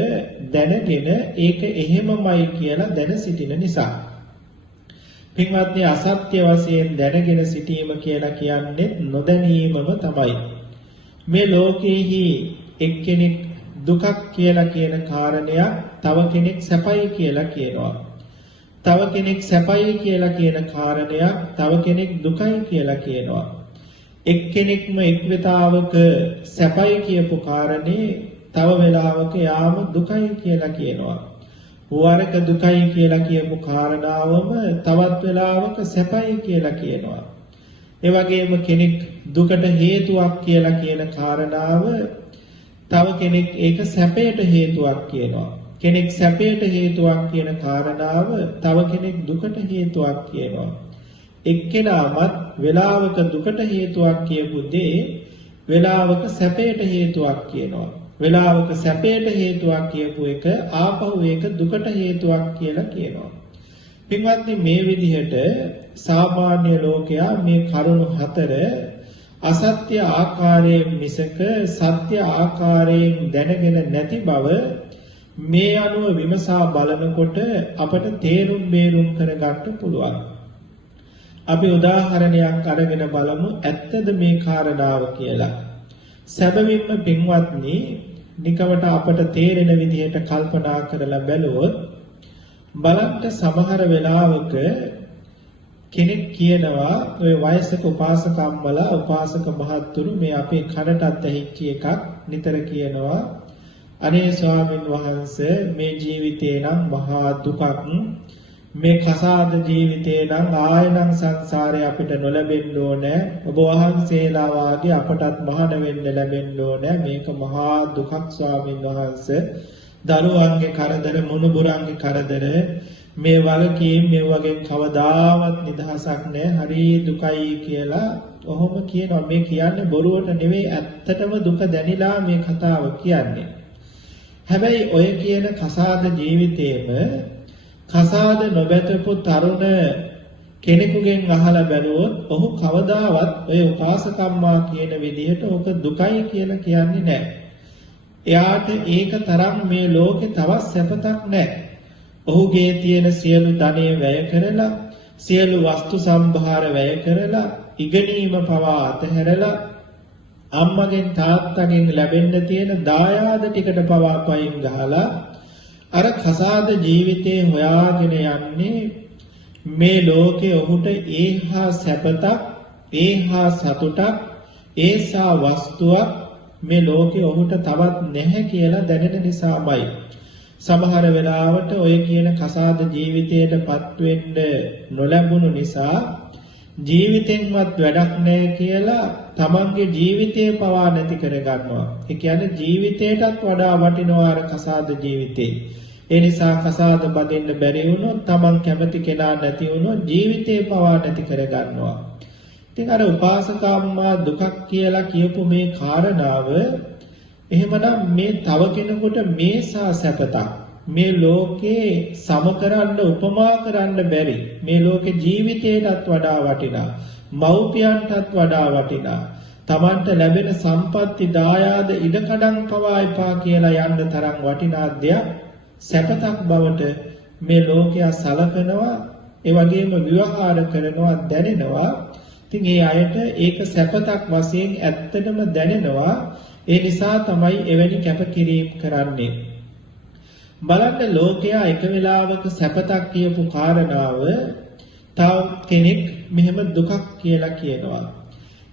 දැනගෙන ඒක එහෙමමයි කියලා දැන සිටින නිසා. පින්වත්නි අසත්‍ය වශයෙන් දැනගෙන සිටීම කියලා කියන්නේ නොදැනීමම තමයි. මේ ලෝකයේහි එක්කෙනෙක් දුකක් කියලා කියන කාරණයක් තව කෙනෙක් සැපයි කියලා කියනවා. තව කෙනෙක් සැපයි කියලා කියන කාරණයක් තව කෙනෙක් දුකයි කියලා කියනවා. එක්කෙනෙක්ම එක්විතාවක සැපයි කියපු කාරණේ තව වෙලාවක යාම දුකයි කියලා කියනවා. වරක දුකයි කියලා කියපු කාරණාවම තවත් වෙලාවක සැපයි කියලා කියනවා. ඒ වගේම කෙනෙක් දුකට හේතුවක් කියලා කියන කාරණාව තව කෙනෙක් ඒක සැපයට හේතුවක් කියනවා. කෙනෙක් සැපයට හේතුවක් කියන කාරණාව තව කෙනෙක් දුකට හේතුවක් කියනවා. එක්කෙනාමත් වෙලාවක දුකට හේතුවක් කියපු දේ වෙලාවක සැපයට හේතුවක් කියනවා. වෙලාවක සැපයට හේතුවක් කියපු එක ආපහු ඒක දුකට හේතුවක් කියලා කියනවා. පින්වත්නි මේ විදිහට සාමාන්‍ය ලෝකයා මේ කරුණු හතර අසත්‍ය ආකාරයෙන් මිසක සත්‍ය ආකාරයෙන් දැනගෙන නැති බව මේ අනුව විමසා බලනකොට අපට තේරුම් බේරුම් කරගන්න පුළුවන්. අපි උදාහරණයක් අරගෙන බලමු ඇත්තද මේ කාරණාව කියලා. සැබවින්ම පින්වත්නි නිකවට අපට තේරෙන විදිහට කල්පනා කරලා බැලුවොත් බලන්න සමහර වෙලාවක කෙනෙක් කියනවා ඔය වයසක උපාසකම්මල උපාසක මහත්තුරු මේ අපේ කනටත් ඇහිච්ච එකක් නිතර කියනවා අනේ ස්වාමින් වහන්සේ මේ ජීවිතේ නම් මහා දුකක් මේ කසාද ජීවිතේ නම් ආයනම් සංසාරේ අපිට නොලැබෙන්න ඕනේ ඔබ වහන්සේලා වාගේ අපටත් මහාන වෙන්න ලැබෙන්න ඕනේ මේක මහා දුකක් ස්වාමින් වහන්සේ දරුවන්ගේ කරදර මුණුබුරන්ගේ කරදර මේ වගකීම් මේ වගේ කවදාවත් නිදහසක් නැහැ හරි දුකයි කියලා ඔහොම කියනවා මේ කියන්නේ බොරුවට නෙවෙයි ඇත්තටම දුක දැනිලා මේ කතාව කියන්නේ හැබැයි ඔය කියන කසාද ජීවිතේම කසාද නොබැතපු තරුණ කෙනෙකුගෙන් අහලා බැලුවොත් ඔහු කවදාවත් ඔය උපාසකම්මා කියන විදිහට ඔක දුකයි කියලා කියන්නේ නැහැ. එයාට ඒක තරම් මේ ලෝකේ තවත් සැපතක් නැහැ. ඔහුගේ තියෙන සියලු ධනෙ වැය කරලා සියලු වස්තු සම්භාර වැය කරලා ඉගෙනීම පවා අතහැරලා අම්මගෙන් තාත්තගෙන් ලැබෙන්න තියෙන දායාද ටිකට පවා පයින් ගහලා අර කසාද ජීවිතේ හොයාගෙන යන්නේ මේ ලෝකේ ඔහුට ඒහා සැපතක් ඒහා සතුටක් ඒසා වස්තුවක් මේ ලෝකේ ඔහුට තවත් නැහැ කියලා දැනෙන නිසාමයි සමහර වෙලාවට ඔය කියන කසාද ජීවිතයටපත් වෙන්න නොලැබුණු නිසා ජීවිතෙන්වත් වැඩක් නැහැ කියලා තමන්ගේ ජීවිතය පවා නැති කර ගන්නවා. ඒ කියන්නේ ජීවිතයටත් වඩා වටිනවා අර කසාද ජීවිතේ. ඒ නිසා කසාද බඳින්න බැරි වුණොත් තමන් කැමති කෙනා නැති වුණොත් ජීවිතේ පවා නැති කර ගන්නවා. ඉතින් අර උපාසකම්මා දුකක් කියලා කියපු මේ කාරණාව එහෙමනම් මේ තව කෙනෙකුට මේසා සැපතක් මේ ලෝකේ සම කරන්න උපමා කරන්න බැරි මේ ලෝකේ ජීවිතයටත් වඩා වටිනා මව්පියන්ටත් වඩා වටිනා තමන්ට ලැබෙන සම්පatti දායාද ඉඩකඩම් පවා එපා කියලා යන්න තරම් වටිනා දෙයක් සැපතක් බවට මේ ලෝකයා සලකනවා ඒ වගේම විවහාර කරනවා දැනෙනවා. ඉතින් ඒ අයට ඒක සැපතක් වශයෙන් ඇත්තටම දැනෙනවා. ඒ නිසා තමයි එවැනි කැපකිරීම කරන්නේ. බලන්න ලෝකයා එක වෙලාවක සැපතක් කියපු කාරණාව තව කෙනෙක් මෙහෙම දුකක් කියලා කියනවා.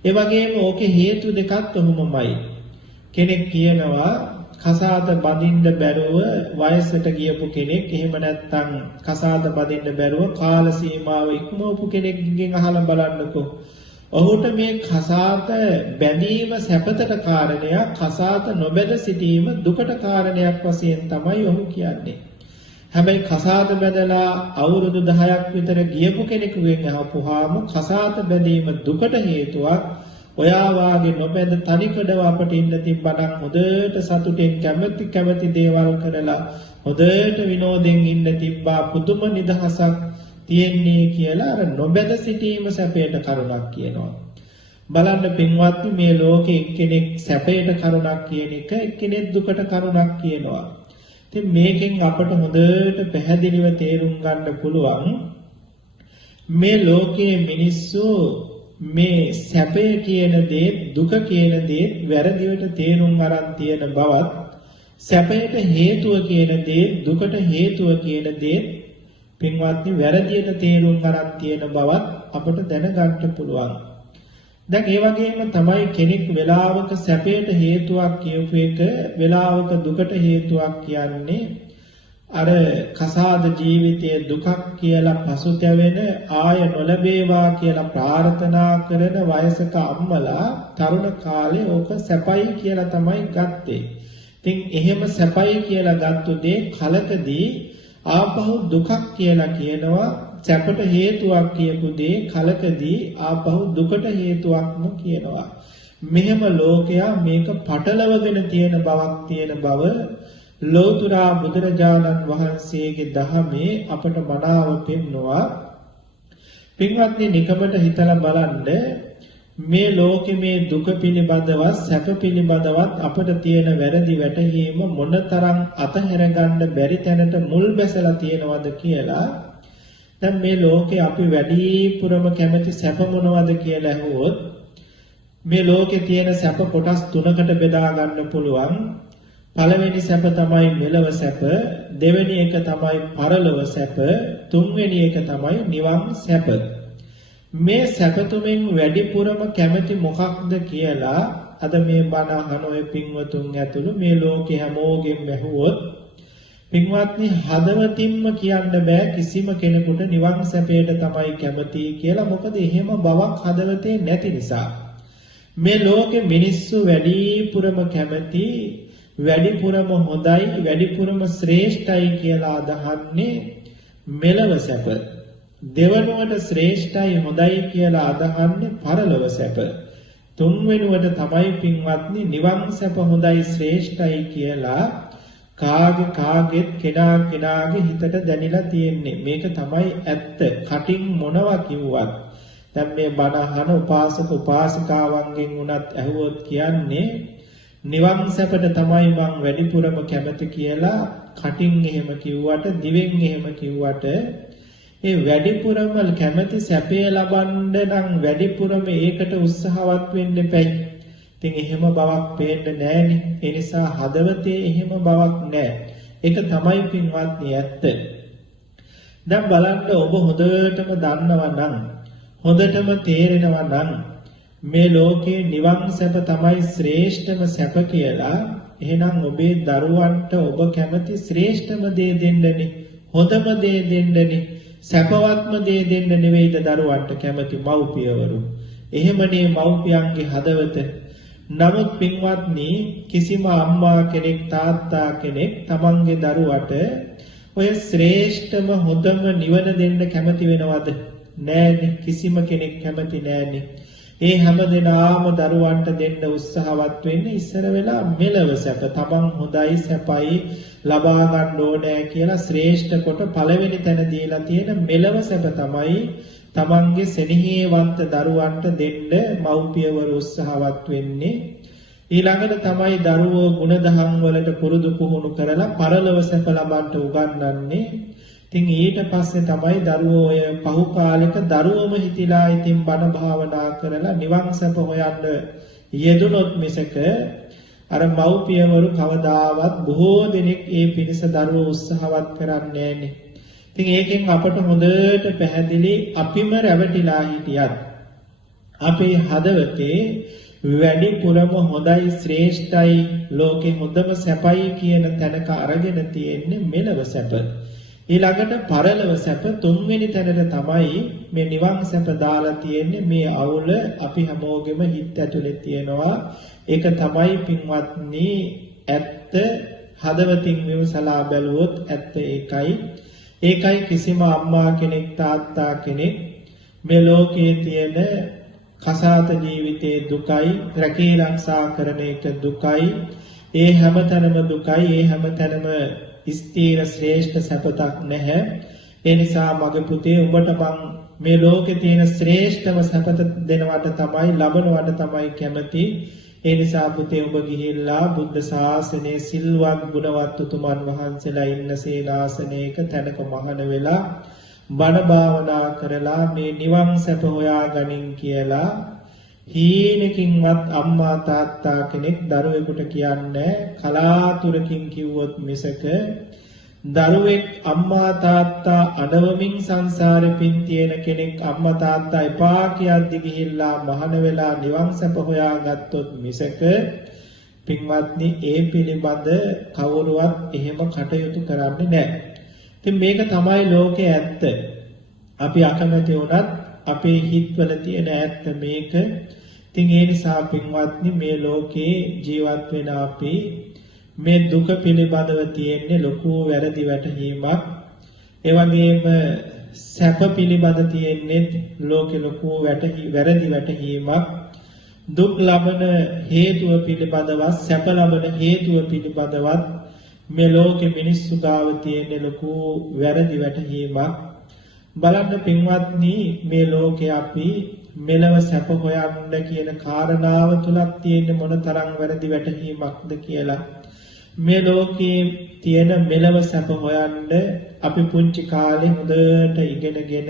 ඒ වගේම ඕකේ හේතු දෙකක් උමුමයි. කෙනෙක් කියනවා කසාද බඳින්න බැරුව වයසට ගියපු කෙනෙක් එහෙම නැත්නම් කසාද බඳින්න බැරුව කාල සීමාව ඉක්මවපු කෙනෙක්ගෙන් අහලා බලන්නකෝ. ඔහුට මේ කසාද බැඳීම සැපතට කාරණයක් කසාද නොබැඳ සිටීම දුකට කාරණයක් වශයෙන් තමයි ඔහු කියන්නේ. හැබැයි කසාද බැඳලා අවුරුදු 10ක් විතර ගියපු කෙනෙකුගෙන් අහපුවාම කසාද බැඳීම දුකට හේතුවක් ඔයා වාගේ නොබැඳ තනිකඩව අපට ඉන්න තිබ්බනම් හොඳට සතුටෙන් කැමැති දේවල් කරලා හොඳට විනෝදෙන් ඉන්න තිබ්බා පුදුම නිදහසක් තියෙන්නේ කියලා අර නොබැඳ සිටීම සැපයට කරුණක් කියනවා. බලන්න පින්වත්නි මේ ලෝකේ එක්කෙනෙක් සැපයට කරුණක් කියන එක එක්කෙනෙක් දුකට කරුණක් කියනවා. ඉතින් මේකෙන් අපට හොඳට පැහැදිලිව තේරුම් ගන්න පුළුවන් මේ ලෝකයේ මිනිස්සු මේ සැපය කියන දේ දුක කියන දේ වැරදිවට තේරුම් අරන් තියෙන බවත් සැපයට හේතුව කියන දේ දුකට හේතුව කියන දේ පින්වත්නි වැරදියට තේරුම් අරන් තියෙන බවත් අපට දැනගන්න පුළුවන්. දැන් ඒ වගේම තමයි කෙනෙක් වෙලාවක සැපයට හේතුවක් කියපු එක වෙලාවක දුකට හේතුවක් කියන්නේ අර කසාද ජීවිතයේ දුකක් කියලා පසුතැවෙන ආය නොලැබේවා කියලා ප්‍රාර්ථනා කරන වයසක අම්මලා තරුණ කාලේ ඕක සැපයි කියලා තමයි ගත්තේ. ඉතින් එහෙම සැපයි කියලා ගත්තු දේ කලකදී ආපහු දුකක් කියලා කියනවා. සැපට හේතුවක් කියපු දේ කලකදී ආපහු දුකට හේතුවක්ම කියනවා. මෙහෙම ලෝකයා මේක පටලවගෙන තියෙන බවක් තියෙන බව ලෞතර බුදුරජාණන් වහන්සේගේ දහමේ අපට මනාව පෙන්වනවා. පින්වත්නි නිකමට හිතලා බලන්න මේ ලෝකෙ මේ දුක පිළිබඳවත් සැප පිළිබඳවත් අපට තියෙන වැරදි වැටහීම මොනතරම් අතහැර ගන්න බැරි තැනට මුල් බැසලා තියෙනවද කියලා. දැන් මේ ලෝකේ අපි වැඩිපුරම කැමති සැප මොනවද කියලා අහුවොත් මේ ලෝකේ තියෙන සැප කොටස් තුනකට බෙදා ගන්න පුළුවන්. පළවෙනි සැප තමයි මෙලව සැප, දෙවෙනි එක තමයි පරලොව සැප, තුන්වෙනි එක තමයි නිවන් සැප. මේ සැප තුනෙන් වැඩිපුරම කැමති මොකක්ද කියලා අද මේ බණ අහන ඔය පින්වතුන් ඇතුළු මේ ලෝකේ හැමෝගෙම ඇහුවොත් පින්වත්නි හදවතින්ම කියන්න බෑ කිසිම කෙනෙකුට නිවන් සැපයට තමයි කැමති කියලා. මොකද එහෙම බවක් හදවතේ නැති නිසා. මේ ලෝකේ මිනිස්සු වැඩිපුරම කැමති වැඩිපුරම හොඳයි වැඩිපුරම ශ්‍රේෂ්ඨයි කියලා අදහන්නේ මෙලව සැප. දෙවනුවට ශ්‍රේෂ්ඨයි හොඳයි කියලා අදහන්නේ පරලොව සැප. තුන්වෙනුවට තමයි පින්වත්නි නිවන් සැප හොඳයි ශ්‍රේෂ්ඨයි කියලා කාගෙත් කෙනාගේ හිතට දැනිලා තියෙන්නේ. මේක තමයි ඇත්ත. කටින් මොනවා කිව්වත් දැන් මේ බණ අහන උපාසක උපාසිකාවන්ගෙන් උනත් ඇහුවොත් කියන්නේ නිවන් සැපට තමයි මං වැඩිපුරම කැමති කියලා කටින් එහෙම කිව්වට දිවෙන් එහෙම කිව්වට ඒ වැඩිපුරම කැමති සැපය ලබන්න නම් වැඩිපුරම ඒකට උත්සාහවත් වෙන්න එපයි. ඉතින් එහෙම බවක් පේන්නේ නැහැනේ. ඒ නිසා හදවතේ එහෙම බවක් නැහැ. ඒක තමයි පින්වත්නි ඇත්ත. දැන් බලන්න ඔබ හොඳටම දන්නවා නම් හොඳටම තේරෙනවා නම් මේ ලෝකේ නිවන් සැප තමයි ශ්‍රේෂ්ඨම සැප කියලා. එහෙනම් ඔබේ දරුවන්ට ඔබ කැමති ශ්‍රේෂ්ඨම දේ දෙන්නනේ. හොඳම දේ දෙන්නනේ. සැපවත්ම දේ දෙන්න නෙවෙයිද දරුවන්ට කැමති මව්පියවරු. එහෙමනේ මව්පියන්ගේ හදවත. නමුත් පින්වත්නි කිසිම අම්මා කෙනෙක් තාත්තා කෙනෙක් තමන්ගේ දරුවට ඔය ශ්‍රේෂ්ඨම හොඳම නිවන දෙන්න කැමති වෙනවද? නෑනේ. කිසිම කෙනෙක් කැමති නෑනේ. ඒ හැම දෙනාම දරුවන්ට දෙන්න උත්සාහවත් වෙන්නේ ඉස්සර වෙලා මෙලව සැප තමන් හොඳයි සැපයි ලබා ගන්න ඕනේ කියලා ශ්‍රේෂ්ඨ කොට පළවෙනි තැන දීලා තියෙන මෙලව සැප තමයි තමන්ගේ සෙනෙහේවන්ත දරුවන්ට දෙන්න මව්පියවරු උත්සාහවත් වෙන්නේ. ඊළඟට තමයි දරුවෝ ගුණධම් වලට පුරුදු පුහුණු කරලා පරලොව සැප ලබන්න උගන්වන්නේ. ඉතින් ඊට පස්සේ තමයි දරුවෝ ඔය පහු කාලෙක දරුවම හිතිලා ඉතින් බණ භාවනා කරලා නිවන් සැප හොයන්න යෙදුනොත් මිසක අර මව්පියවරු කවදාවත් බොහෝ දෙනෙක් ඒ පිරිස දරුවෝ උත්සාහවත් කරන්නේ නැන්නේ. ඉතින් ඒකෙන් අපට හොඳට පැහැදිලි අපිම රැවටිලා හිටියත් අපේ හදවතේ වැඩිපුරම හොඳයි ශ්‍රේෂ්ඨයි ලෝකේ හොඳම සැපයි කියන තැනක අරගෙන තියෙන්නේ මෙලව සැප. ඊළඟට පරලොව සැප තුන්වෙනි තැනට තමයි මේ නිවන් සැප දාලා තියෙන්නේ. මේ අවුල අපි හැමෝගෙම හිත ඇතුලේ තියෙනවා. ඒක තමයි පින්වත්නි ඇත්ත. හදවතින් විමසලා බැලුවොත් ඇත්ත ඒකයි. ඒකයි කිසිම අම්මා කෙනෙක් තාත්තා කෙනෙක් මේ ලෝකයේ තියෙන කසාත ජීවිතයේ දුකයි රැකී ආරක්ෂා කරන එක දුකයි. ඒ හැමතැනම දුකයි. ඒ හැමතැනම ස්ථීර ශ්‍රේෂ්ඨ සැපතක් නැහැ. ඒ නිසා මගේ පුතේ ඔබට මං මේ ලෝකේ තියෙන ශ්‍රේෂ්ඨම සැපත දෙනවට තමයි ලබනවට තමයි කැමති. ඒ නිසා පුතේ ඔබ ගිහිල්ලා බුද්ධ ශාසනයේ සිල්වත් ගුණවත් උතුමන් වහන්සේලා ඉන්න සේනාසනයක තැනක මහාන වෙලා බණ භාවනා කරලා මේ නිවන් සැප හොයා ගනින් කියලා හීනකින්වත් අම්මා තාත්තා කෙනෙක් දරුවෙකුට කියන්නේ කලාතුරකින් කිව්වොත් මිසක දරුවෙක් අම්මා තාත්තා අඩවමින් සංසාරේ පින් තියෙන කෙනෙක් අම්මා තාත්තා එපා කියද්දි ගිහිල්ලා මහාන වෙලා නිවන් සැප හොයාගත්තොත් මිසක පින්වත්නි ඒ පිළිබඳ කවුරුවත් එහෙම කටයුතු කරන්නේ නැහැ. ඉතින් මේක තමයි ලෝකයේ ඇත්ත. අපි අකමැති වුණත් අපේ හිතවල තියෙන ඇත්ත මේක. ඉතින් ඒ නිසා පින්වත්නි මේ ලෝකේ ජීවත් වෙන අපි මේ දුක පිළිබඳව තියෙන්නේ ලොකු වැරදි වැටහීමක්. ඒ වගේම සැප පිළිබඳ තියෙන්නේ ලෝකේ ලොකු වැරදි වැටහීමක්. දුක් ලබන හේතුව පිළිබඳවත් සැප ලබන හේතුව පිළිබඳවත් මේ ලෝකේ මිනිස්සු ගාව තියෙන ලොකු වැරදි වැටහීමක්. බලන්න පින්වත්නි මේ ලෝකේ අපි මෙලව සැප හොයන්න කියන කාරණාව තුලක් තියෙන මොනතරම් වැරදි වැටහීමක්ද කියලා. මේ ලෝකේ තියෙන මෙලව සැප හොයන්න අපි පුංචි කාලේ හොඳට ඉගෙනගෙන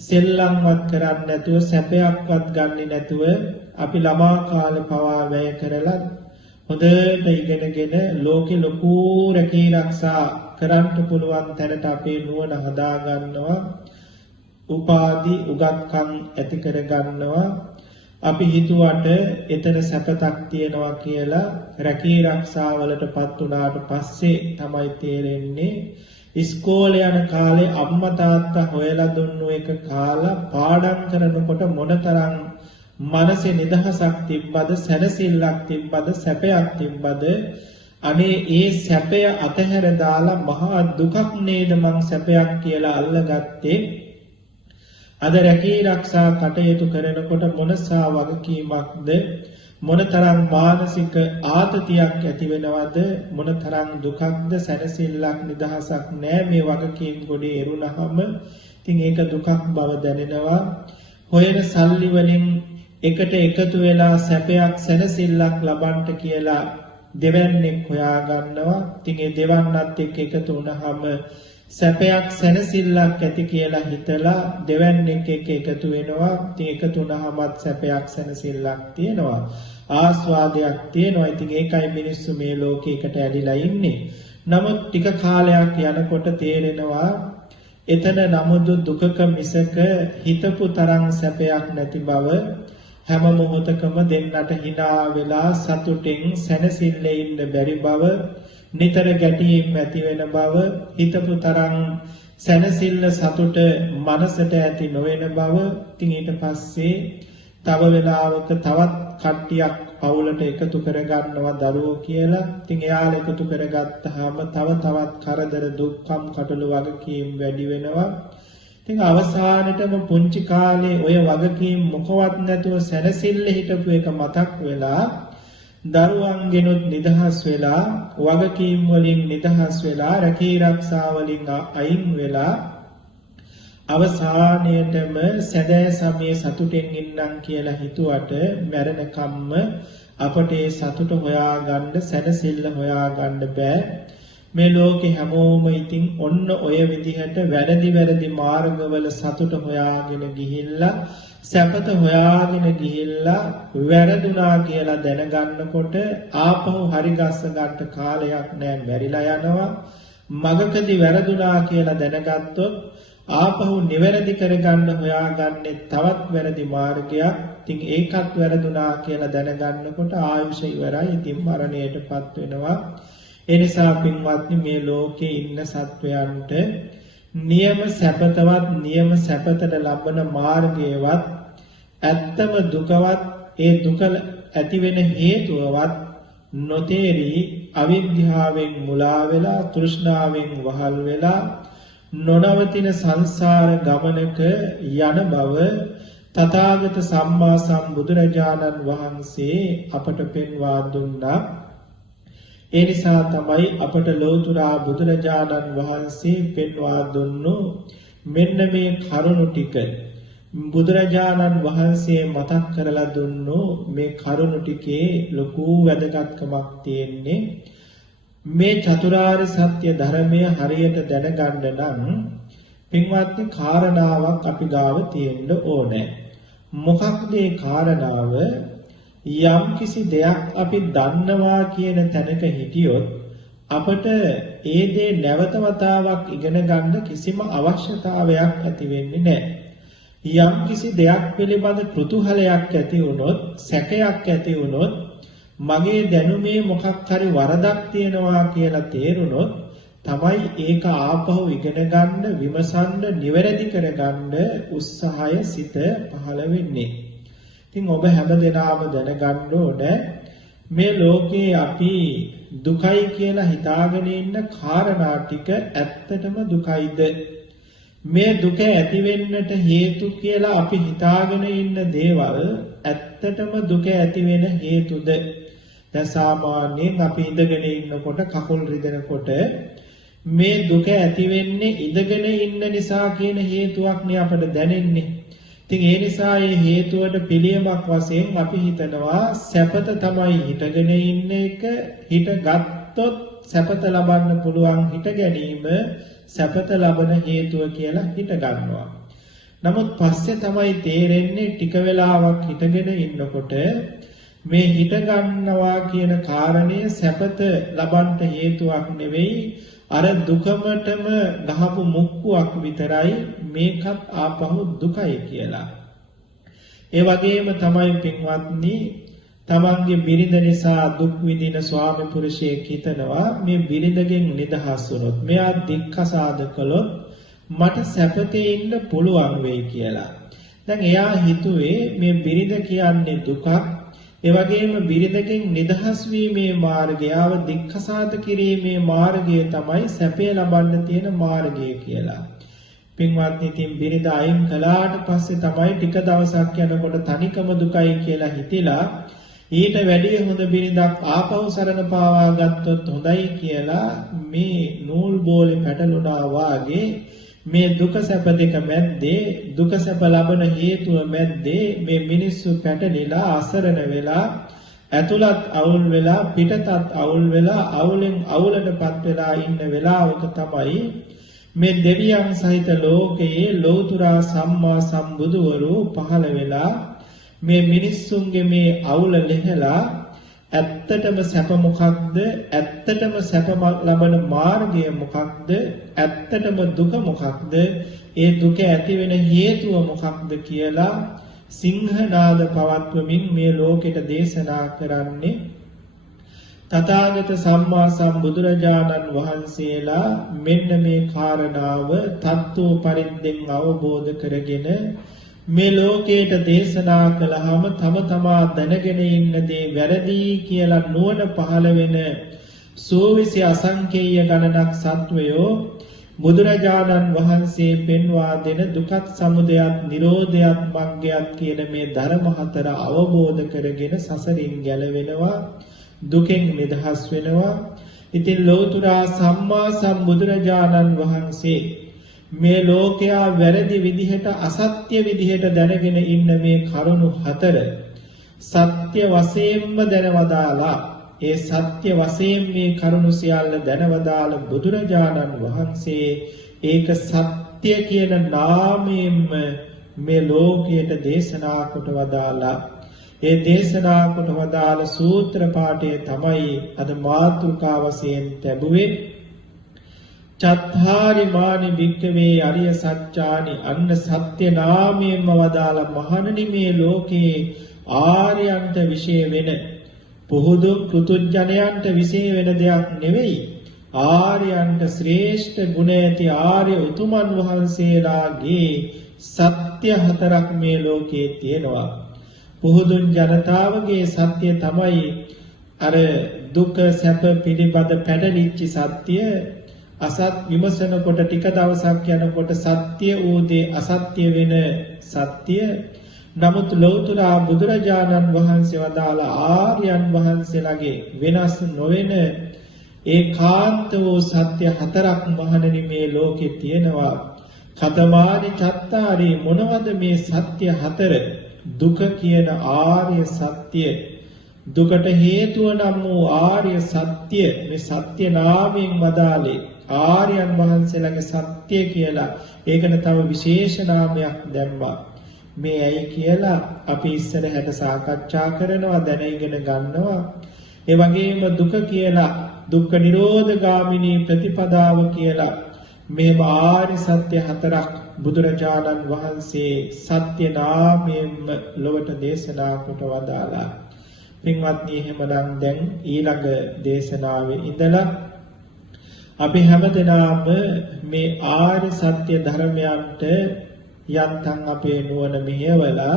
සෙල්ලම්වත් කරන්නේ නැතුව සැපයක්වත් ගන්නෙ නැතුව අපි ළමා කාලේ පවා වැය කරලා හොඳට ඉගෙනගෙන ලෝකේ ලොකු රැකී ආරක්ෂා කරන්න පුළුවන් තැනට අපේ නුවණ හදා ගන්නවා. උපාදි උගත්කම් ඇති කර ගන්නවා. අපි හිතුවට එතන සැපතක් තියනවා කියලා රැකී ආරක්ෂා වලටපත් උනාට පස්සේ තමයි තේරෙන්නේ ඉස්කෝලේ යන කාලේ අම්මා තාත්තා හොයලා දුන්නු එක කාලා පාඩම් කරනකොට මොනතරම් මනසේ නිදහසක් තිබ්බද සැනසෙල්ලක් තිබ්බද සැපයක් තිබ්බද. අනේ ඒ සැපය අතහැර දාලා මහා දුකක් නේද මං සැපයක් කියලා අල්ලගත්තේ. අද රැකී ආරක්ෂා කටයුතු කරනකොට මොනසා වගකීමක්ද මොනතරම් මානසික ආතතියක් ඇති වෙනවද මොනතරම් දුකක්ද සැනසෙල්ලක් නිදහසක් නැහැ මේ වගකීම් ගොඩේ එරුණාම. ඉතින් ඒක දුකක් බව දැනෙනවා. හොයන සල්ලි වලින් එකට එකතු වෙලා සැපයක් සැනසෙල්ලක් ලබන්න කියලා දෙවන්නේක් හොයා ගන්නවා. ඉතින් ඒ දෙවන්නත් එක්ක එකතු වුණාම සැපයක් සැනසෙල්ලක් ඇති කියලා හිතලා දෙවන්නේක් එක්ක එකතු වෙනවා. ඉතින් එකතු වුණාමත් සැපයක් සැනසෙල්ලක් තියෙනවා. ආස්වාදයක් තියෙනවා. ඉතින් ඒකයි මිනිස්සු මේ ලෝකයකට ඇලිලා ඉන්නේ. නමුත් ටික කාලයක් යනකොට තේරෙනවා එතන නමුදු දුකක මිසක හිතපු තරම් සැපයක් නැති බව. හැම මොහොතකම දෙන්නට hina වෙලා සතුටින් සැනසෙල්ලේ ඉන්න බැරි බව. නිතර ගැටීම් ඇති වෙන බව. හිතපු තරම් සැනසෙල්ල සතුට මනසට ඇති නොවන බව. ඉතින් ඊට පස්සේ තව වෙලාවක තවත් කට්ටියක් පවුලට එකතු කරගන්නවා දරුවෝ කියලා. ඉතින් එයාලා එකතු කරගත්තාම තවත් කරදර දුක්ඛම් කටළු වගකීම් වැඩි වෙනවා. ඉතින් අවසානෙටම පුංචි කාලේ ඔය වගකීම් මොකවත් නැතුව සැනසෙල්ල හිටපු එක මතක් වෙලා දරුවන්ගෙනුත් නිදහස් වෙලා වගකීම් වලින් නිදහස් වෙලා රැකී ආරක්ෂා වලින් අයින් වෙලා අවසානයේටම සැදෑ සමයේ සතුටෙන් ඉන්නම් කියලා හිතුවට මැරෙනකම්ම අපට ඒ සතුට හොයාගන්න සැනසෙල්ල හොයාගන්න බෑ. මේ ලෝකේ හැමෝම ඉතින් ඔන්න ඔය විදිහට වැරදි මාර්ගවල සතුට හොයාගෙන ගිහිල්ලා සැපත හොයාගෙන ගිහිල්ලා වැරදුනා කියලා දැනගන්නකොට ආපහු හරි ගස්ස ගන්න කාලයක් නෑ, මැරිලා යනවා. මගකදී වැරදුනා කියලා දැනගත්තොත් ආපහු නිවැරදි කරගන්න හොයාගන්නේ තවත් වැරදි මාර්ගයක්. ඉතින් ඒකත් වැරදුනා කියලා දැනගන්නකොට ආයුෂ ඉවරයි. ඉතින් මරණයටපත් වෙනවා. ඒ නිසා පින්වත්නි මේ ලෝකේ ඉන්න සත්වයන්ට නියම සැපතවත් නියම සැපතට ලබන මාර්ගයවත් ඇත්තම දුකවත් ඒ දුක ඇති වෙන හේතුවවත් නොතේරි අවිද්‍යාවෙන් මුලා වෙලා තෘෂ්ණාවෙන් වහල් වෙලා නොනවතින සංසාර ගමනක යන බව තථාගත සම්මා සම්බුදුරජාණන් වහන්සේ අපට පෙන්වා දුන්නා. ඒ නිසා තමයි අපට ලෝතුරා බුදුරජාණන් වහන්සේ පෙන්වා දුන්නු මෙන්න මේ කරුණු ටික. බුදුරජාණන් වහන්සේ මතක් කරලා දුන්නු මේ කරුණු ටිකේ ලොකු වැදගත්කමක් තියෙන්නේ. මේ චතුරාර්ය සත්‍ය ධර්මය හරියට දැනගන්න නම් පින්වත්නි කාරණාවක් අපි ගාව තියෙන්න ඕනේ. මොකක්ද ඒ කාරණාව? යම් කිසි දෙයක් අපි දන්නවා කියන තැනක හිටියොත් අපට ඒ දේ නැවත වතාවක් ඉගෙන ගන්න කිසිම අවශ්‍යතාවයක් ඇති වෙන්නේ නැහැ. යම් කිසි දෙයක් පිළිබඳ කුතුහලයක් ඇති වුණොත්, සැකයක් ඇති වුණොත්, මගේ දැනුමේ මොකක් හරි වරදක් තියෙනවා කියලා තේරුණොත් තමයි ඒක ආපහු ඉගෙන ගන්න, විමසන්න, නිවැරදි කරගන්න උත්සාහය සිත පහළ වෙන්නේ. ඉතින් ඔබ හැමදෙනාම දැනගන්න ඕනේ මේ ලෝකේ අපි දුකයි කියලා හිතාගෙන ඉන්න කාරණා ටික ඇත්තටම දුකයිද? මේ දුක ඇති වෙන්නට හේතු කියලා අපි හිතාගෙන ඉන්න දේවල් ඇත්තටම දුක ඇති වෙන හේතුද? දැන් සාමාන්‍යයෙන් අපි ඉඳගෙන ඉන්නකොට කකුල් රිදෙනකොට මේ දුක ඇති වෙන්නේ ඉඳගෙන ඉන්න නිසා කියන හේතුවක් නේ අපට දැනෙන්නේ. ඉතින් ඒ නිසා මේ හේතුවට පිළියමක් වශයෙන් අපි හිතනවා සැපත තමයි හිටගෙන ඉන්න එක. හිටගත්තොත් සැපත ලබන්න පුළුවන්, හිට ගැනීම සැපත ලබන හේතුව කියලා හිට ගන්නවා. නමුත් පස්සේ තමයි තේරෙන්නේ ටික වෙලාවක් හිටගෙන ඉන්නකොට මේ හිට ගන්නවා කියන කාරණය සැපත ලබන්න හේතුවක් නෙවෙයි, අර දුකමටම ගහපු මුක්කුවක් විතරයි. මේකත් ආපහු දුකයි කියලා. ඒ වගේම තමයි පින්වත්නි තමන්ගේ බිරිඳ නිසා දුක් විඳින ස්වාමි පුරුෂයෙක් හිතනවා මේ බිරිඳගෙන් නිදහස් වුණොත්, මෙයා දික්කසාද කළොත් මට සැපතේ ඉන්න පුළුවන් වෙයි කියලා. දැන් එයා හිතුවේ මේ බිරිඳ කියන්නේ දුකක්. ඒ වගේම බිරිඳගෙන් නිදහස් වීමේ මාර්ගය, ආව දික්කසාද කිරීමේ මාර්ගය තමයි සැපය ලබන්න තියෙන මාර්ගය කියලා. පින්වත්නි ඉතින් බිරිඳ අයින් කළාට පස්සේ තමයි ටික දවසක් යනකොට තනිකම දුකයි කියලා හිතිලා ඊට වැඩිය හොඳ බිරිඳක් ආපහු සරණ පාවා ගත්තොත් හොඳයි කියලා මේ නූල් බෝලේ පැටලුණා වාගේ මේ දුක සැප දෙක මැද්දේ, දුක සැප ලබන හේතුව මැද්දේ මේ මිනිස්සු පැටලිලා අසරණ වෙලා, ඇතුළත් අවුල් වෙලා, පිටතත් අවුල් වෙලා, අවුලෙන් අවුලටපත් වෙලා ඉන්න වෙලාවක තමයි මේ දෙවියන් සහිත ලෝකයේ ලෝතුරා සම්මා සම්බුදුවරු පහළ වෙලා මේ මිනිස්සුන්ගේ මේ අවුල ලෙහලා ඇත්තටම සැප මොකක්ද, ඇත්තටම සැප ලබන මාර්ගය මොකක්ද, ඇත්තටම දුක මොකක්ද, ඒ දුක ඇති වෙන හේතුව මොකක්ද කියලා සිංහනාද පවත්වමින් මේ ලෝකෙට දේශනා කරන්නේ තථාගත සම්මා සම්බුදුරජාණන් වහන්සේලා. මෙන්න මේ කාරණාව තත්ත්ව පරිද්දෙන් අවබෝධ කරගෙන මේ ලෝකයට දේශනා කළාම තම තමා දැනගෙන ඉන්න දේ වැරදි කියලා නුවණ පහළ වෙන සෝවිසි අසංකේය ගණනක් සත්වයෝ බුදුරජාණන් වහන්සේ පෙන්වා දෙන දුක්ඛ සමුදයත් නිරෝධයත් මග්ගයත් කියන මේ ධර්ම හතර අවබෝධ කරගෙන සසරින් ගැලවෙනවා දුකෙන් නිදහස් වෙනවා. ඉතින් ලෝතුරා සම්මා සම්බුදුරජාණන් වහන්සේ මේ ලෝකයා වැරදි විදිහට අසත්‍ය විදිහට දැනගෙන ඉන්න මේ කරුණු හතර සත්‍ය වශයෙන්ම දැනවදාලා ඒ සත්‍ය වශයෙන් මේ කරුණු සියල්ල දැනවදාල බුදුරජාණන් වහන්සේ ඒක සත්‍ය කියන නාමයෙන්ම මේ ලෝකයට දේශනා කොට වදාලා ඒ දේශනා කොට වදාළ සූත්‍ර පාඨය තමයි අද මාතෘකා වශයෙන් ලැබුවේ. චත්තාරි මානි භික්ඛවේ අරිය සත්‍යානි අන්න සත්‍ය නාමයෙන්ම වදාළ මහණනි මේ ලෝකේ ආර්යයන්ට විශේෂ වෙන පුහුදු පෘතුජනයන්ට විශේෂ වෙන දෙයක් නෙවෙයි. ආර්යයන්ට ශ්‍රේෂ්ඨ ගුණ ඇති ආර්ය උතුමන් වහන්සේලාගේ සත්‍ය හතරක් මේ ලෝකේ තියෙනවා. පුහුදුන් ජනතාවගේ සත්‍ය තමයි අර දුක සැප පිළිබඳ පැටලිච්ච සත්‍ය. අසත් විමසනකොට ටික දවසක් යනකොට සත්‍ය ඌදේ අසත්‍ය වෙන සත්‍ය. නමුත් ලෞතර බුදුරජාණන් වහන්සේ වදාළ ආර්යයන් වහන්සේලාගේ වෙනස් නොවන ඒකාන්ත වූ සත්‍ය හතරක් මහණෙනි මේ ලෝකේ තියෙනවා. කතමානි චත්තාරි මොනවද මේ සත්‍ය හතර? දුක කියන ආර්ය සත්‍ය, දුකට හේතුව නම් වූ ආර්ය සත්‍ය, මේ සත්‍ය නාමයෙන් වදාළේ ආර්යයන් වහන්සේලාගේ සත්‍ය කියලා. ඒකට තව විශේෂ නාමයක් දැම්මා. මේ ඇයි කියලා අපි ඉස්සරහට සාකච්ඡා කරනවා, දැන ඉගෙන ගන්නවා. ඒ වගේම දුක කියලා දුක්ඛ නිරෝධ ගාමිනී ප්‍රතිපදාව කියලා මේව ආර්ය සත්‍ය හතරක් බුදුරජාණන් වහන්සේ සත්‍ය නාමයෙන් ලොවට දේශනා කොට වදාලා. පින්වත්නි එහෙමනම් දැන් ඊළඟ දේශනාවේ ඉඳලා අපි හැමදෙනාම මේ ආර්ය සත්‍ය ධර්මයන්ට යන්තම් අපේ නුවණ මෙහෙवला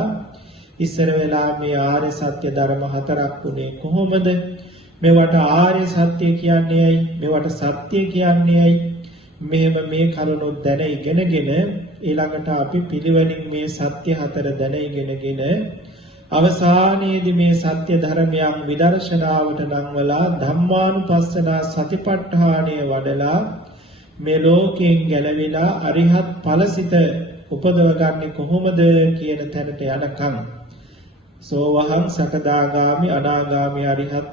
ඉස්සර වෙලා මේ ආර්ය සත්‍ය ධර්ම හතරක් උනේ කොහොමද? මේවට ආර්ය සත්‍ය කියන්නේ ඇයි? මේවට සත්‍ය කියන්නේ ඇයි? මෙහෙම මේ කරුණු දැන ඉගෙනගෙන ඊළඟට අපි පිළිවෙලින් මේ සත්‍ය හතර දැන ඉගෙනගෙන අවසානයේදී මේ සත්‍ය ධර්මයන් විදර්ශනාවට නංවලා ධම්මානුපස්සනා සතිපට්ඨානය වඩලා මේ ලෝකයෙන් ගැලවිලා අරිහත් ඵලසිත උපදවගන්නේ කොහොමද කියන තැනට යනකම් සෝවහං සකදාගාමි අනාගාමි අරිහත්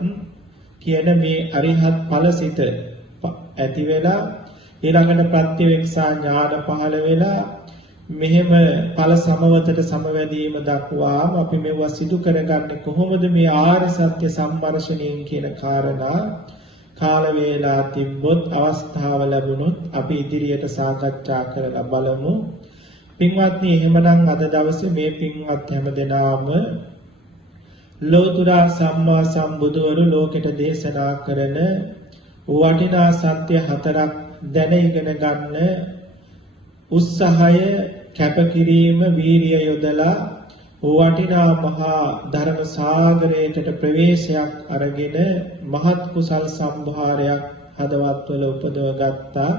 කියන මේ අරිහත් ඵලසිත ඇති වෙලා ඊළඟට ප්‍රත්‍යවේක්ෂා ඥාන පහළ වෙලා මෙහෙම ඵල සමවතට සමවැදීම දක්වාම අපි මේවා සිදු කරගන්නේ කොහොමද? මේ ආර්ය සත්‍ය සම්මර්ෂණයෙන් කියන කාරණා කාල වේලා තිබ්බොත් අවස්ථාව ලැබුණොත් අපි ඉදිරියට සාකච්ඡා කරලා බලමු. පින්වත්නි එහෙමනම් අද දවසේ මේ පින්වත් හැමදෙනාම ලෝතුරා සම්මා සම්බුදුවරු ලෝකෙට දේශනා කරන වටිනා සත්‍ය හතරක් දැන ඉගෙන ගන්න උත්සාහය කැපකිරීම වීරිය යොදලා වටිනා මහා ධර්ම සාගරයකට ප්‍රවේශයක් අරගෙන මහත් කුසල් සම්භාරයක් හදවත්වල උපදව ගත්තා.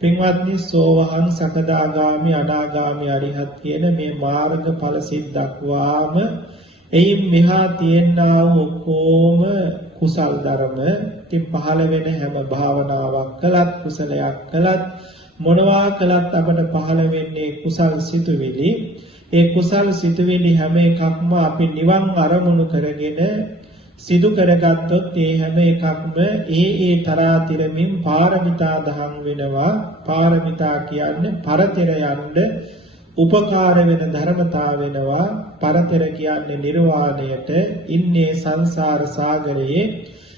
පින්වත්නි සෝවහං සකදාගාමි අනාගාමි අරිහත් කියන මේ මාර්ගඵල සිද්දක්වාම එයින් මෙහා තියෙනා ඔක්කොම කුසල් ධර්ම තින් පහළ වෙන හැම භාවනාවක් කළත් කුසලයක් කළත් මොනවා කළත් අපට පහළ වෙන්නේ කුසල් සිතුවිලි. ඒ කුසල් සිතුවිලි හැම එකක්ම අපි නිවන් අරමුණු කරගෙන සිදු කරගත්තොත් ඒ හැම එකක්ම ඒ තරාතිරමින් පාරමිතා දහම් වෙනවා. පාරමිතා කියන්නේ පරතර යන්න උපකාර වෙන ධර්මතා වෙනවා. පරතර කියන්නේ නිර්වාණයට. ඉන්නේ සංසාර සාගරයේ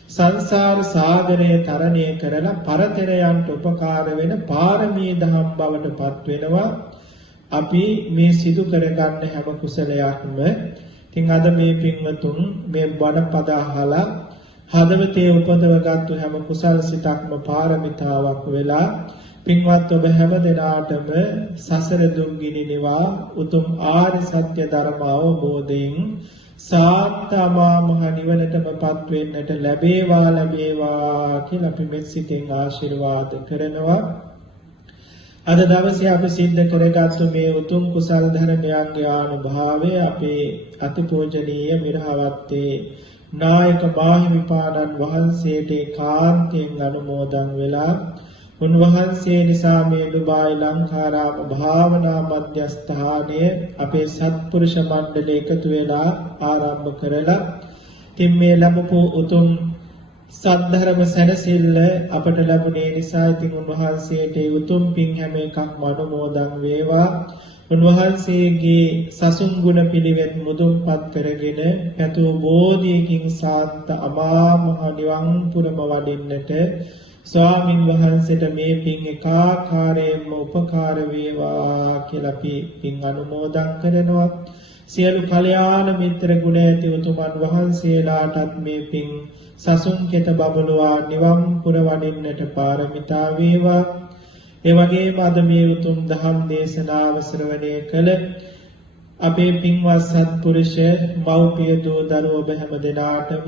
සංසාර සාගරය තරණය කරලා පරතරයන්ට උපකාර වෙන පාරමී දහම් බවට පත් වෙනවා. අපි මේ සිදු කරගන්න හැම කුසලයක්ම ඉතින් අද මේ පින්වතුන් මේ බණ පද අහලා හදවතේ උපදවගත්තු හැම කුසල් සිතක්ම පාරමිතාවක් වෙලා පින්වත් ඔබ හැම දිනාටම සසර දුක් ගිනි නිවා උතුම් ආර්ය සත්‍ය ධර්ම අවබෝධයෙන් සාන්තමා මහ නිවනටමපත් වෙන්නට ලැබේවා කියලා අපි මෙත් සිතින් ආශිර්වාද කරනවා. අද දවසේ අපි සිද්ධ කරගත්තු මේ උතුම් කුසල් ධර්මයන්ගේ ආනුභාවය අපේ අතිපූජනීය මිරහවත්තේ නායක මාහිමිපාණන් වහන්සේට කාන්තෙන් අනුමෝදන් වෙලා උන්වහන්සේ නිසා මේ දුබායි ලංකාරාම භාවනා මධ්‍යස්ථානය අපේ සත්පුරුෂ මණ්ඩලය එකතු වෙලා ආරම්භ කරලා තින් මේ ලැබපු උතුම් සද්ධර්ම සැනසෙල්ල අපට ලැබුණේ නිසා ඉතින් උන්වහන්සේට උතුම් පින් හැම එකක්ම අනුමෝදන් වේවා. උන්වහන්සේගේ සසුන් ගුණ පිළිවෙත් මුදුන්පත් කරගෙන පැතු බෝධියකින් සාන්ත අමා මහ නිවන් පුරම වඩින්නට ස්වාමින් වහන්සේට මේ පින් එකාකාරයෙන්ම උපකාර වේවා කියලා අපි පින් අනුමෝදන් කරනවා. සියලු කල්යාණ මිත්‍ර ගුණ ඇති උතුමන් වහන්සේලාටත් මේ පින් සසුන් කෙත බබළුවා නිවන් පුර වඩින්නට පාරමිතා වේවා. ඒ වගේම අද මේ උතුම් දහම් දේශනාව ශ්‍රවණය කළ අපේ පින්වත් සත්පුරුෂ මව්පිය දූ දරුවෝ ඔබ හැම දෙනාටම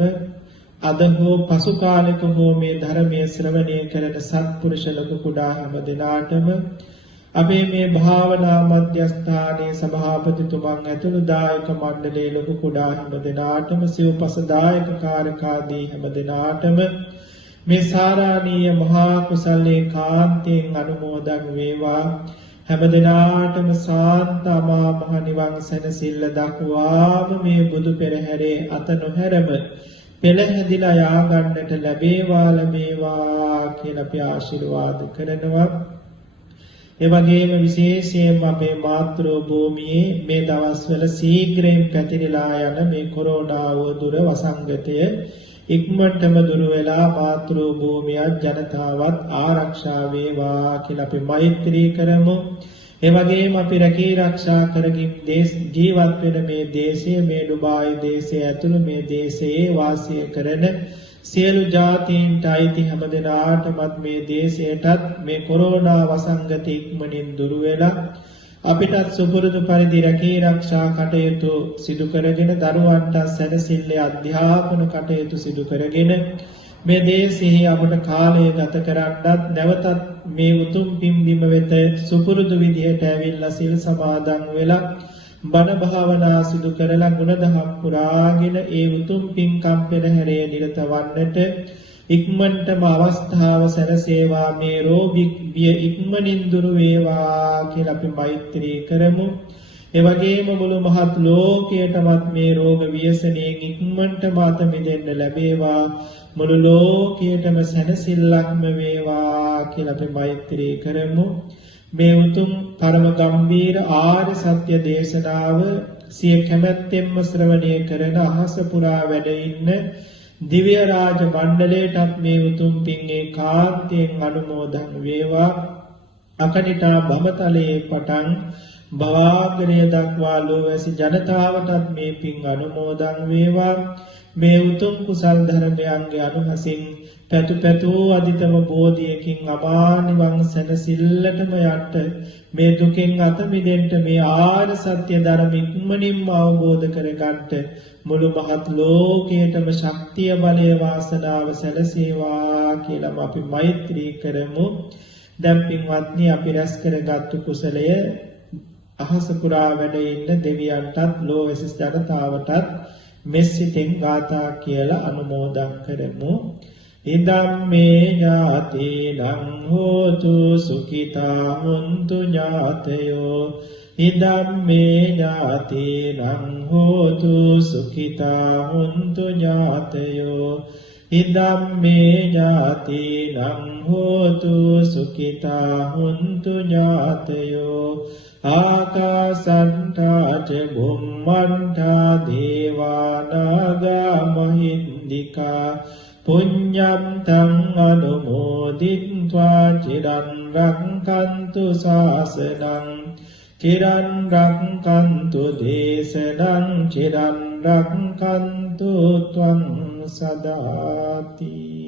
අද හෝ පසු කාලෙක හෝ මේ ධර්මයේ ශ්‍රවණය කරන සත්පුරුෂ ලොකු කුඩා හැම දෙනාටම අපේ මේ භාවනා මධ්‍යස්ථානයේ සභාපතිතුමන් ඇතුළු දායක මණ්ඩලයේ ලොකු කුඩා හැම දෙනාටම සිව්පස දායක කාර්යකාදී හැම දෙනාටම මේ සාරාණීය මහා කුසලයේ කාන්තෙන් අනුමෝදන් වේවා. හැම දිනාටම සාන්ත අමා මහ නිවන් සැනසෙල්ල දක්වාම මේ බුදු පෙරහැරේ අත නොහැරම පෙළහැදිලා යා ගන්නට ලැබේවා කියලා අපි ආශිර්වාද කරනවා. ඒ වගේම විශේෂයෙන්ම අපේ මාතෘ භූමියේ මේ දවස්වල ශීඝ්‍රයෙන් පැතිරලා යන මේ කොරෝනා වදුර වසංගතය ඉක්මනටම දුර වෙලා මාතෘ භූමියත් ජනතාවත් ආරක්ෂා වේවා කියලා අපි මෛත්‍රී කරමු. ඒ වගේම අපි රැකී ආරක්ෂා කරගින් ජීවත් වෙන මේ දේශයේ මේ ඩුබායි දේශයේ ඇතුළු මේ දේශයේ වාසය කරන සියලු ජාතීන්ට අයිති හැම දෙනාටමත් මේ දේශයටත් මේ කොරෝනා වසංගත ඉක්මනින් දුර වෙලා අපිටත් සුපුරුදු පරිදි රැකී ආරක්ෂා කටයුතු සිදු කරගෙන දරුවන්ට සැනසෙල්ලේ අධ්‍යාපන කටයුතු සිදු කරගෙන මේ දේශයේ අපට කාලය ගත කරන්නත් නැවතත් මේ උතුම් පින්බිම වෙත සුපුරුදු විදියට ඇවිල්ලා සිල් සමාදන් වෙලා බණ භාවනා සිදු කරලා ගුණධම් පුරාගෙන ඒ උතුම් පින්කම් පෙරහැරේ නිරත වන්නට ඉක්මනටම අවස්ථාව සැලසේවා. මේ රෝගී බිය ඉක්මනින් දුර වේවා කියලා අපි මෛත්‍රී කරමු. ඒ වගේම මුළු මහත් ලෝකයටමත් මේ රෝග ව්‍යසනයෙන් ඉක්මනටම අත මිදෙන්න ලැබේවා. මුළු ලෝකයටම සැනසෙල්ලක්ම වේවා කියලා අපි මෛත්‍රී කරමු. මේ උතුම් පරම ගම්බීර ආර්ය සත්‍ය දේශනාව සිය කැමැත්තෙන්ම ශ්‍රවණය කරන අහස පුරා වැඩ ඉන්න දිව්‍ය රාජ මණ්ඩලයටත් මේ උතුම් පින් ඒකාන්තයෙන් අනුමෝදන් වේවා. අකනිටා බඹතලයේ පටන් භවාග්‍රය දක්වා ලෝවැසි ජනතාවටත් මේ පින් අනුමෝදන් වේවා. මේ උතුම් කුසල් ධර්මයන්ගේ අනුහසින් පැතු පැතූ අධිතම බෝධියකින් අමා නිවන් සැනසෙල්ලටම යට මේ දුකෙන් අත මිදෙන්න මේ ආර්ය සත්‍ය ධර්ම ඉක්මනින්ම අවබෝධ කරගන්න මුළු මහත් ලෝකයටම ශක්තිය බලය වාසනාව සැලසේවා කියලා අපි මෛත්‍රී කරමු. දැන් පින්වත්නි අපි රැස් කරගත්තු කුසලය අහස පුරා වැඩ ඉන්න දෙවියන්ටත් ලෝවැසි ජනතාවටත් මෙසිතින් ගාථා කියලා අනුමෝදන් කරමු. ඉදම්මේ ඥාතිනං හෝතු සුඛිතා හොන්තු ඥාතයෝ. ඉදම්මේ ඥාතිනං හෝතු සුඛිතා හොන්තු ඥාතයෝ. ඉදම්මේ ඥාතිනං හෝතු සුඛිතා හොන්තු ඥාතයෝ. ආකාසට්ඨා ච බුම්මණ්ඨා දේවානාගා මහින්దికා පුඤ්ඤම් තං අනුමෝදිත්වා චිරන් රක්ඛන්තු ශාසනං චිරන් රක්ඛන්තු දේශනං චිරන් රක්ඛන්තු ත්වං සදාති.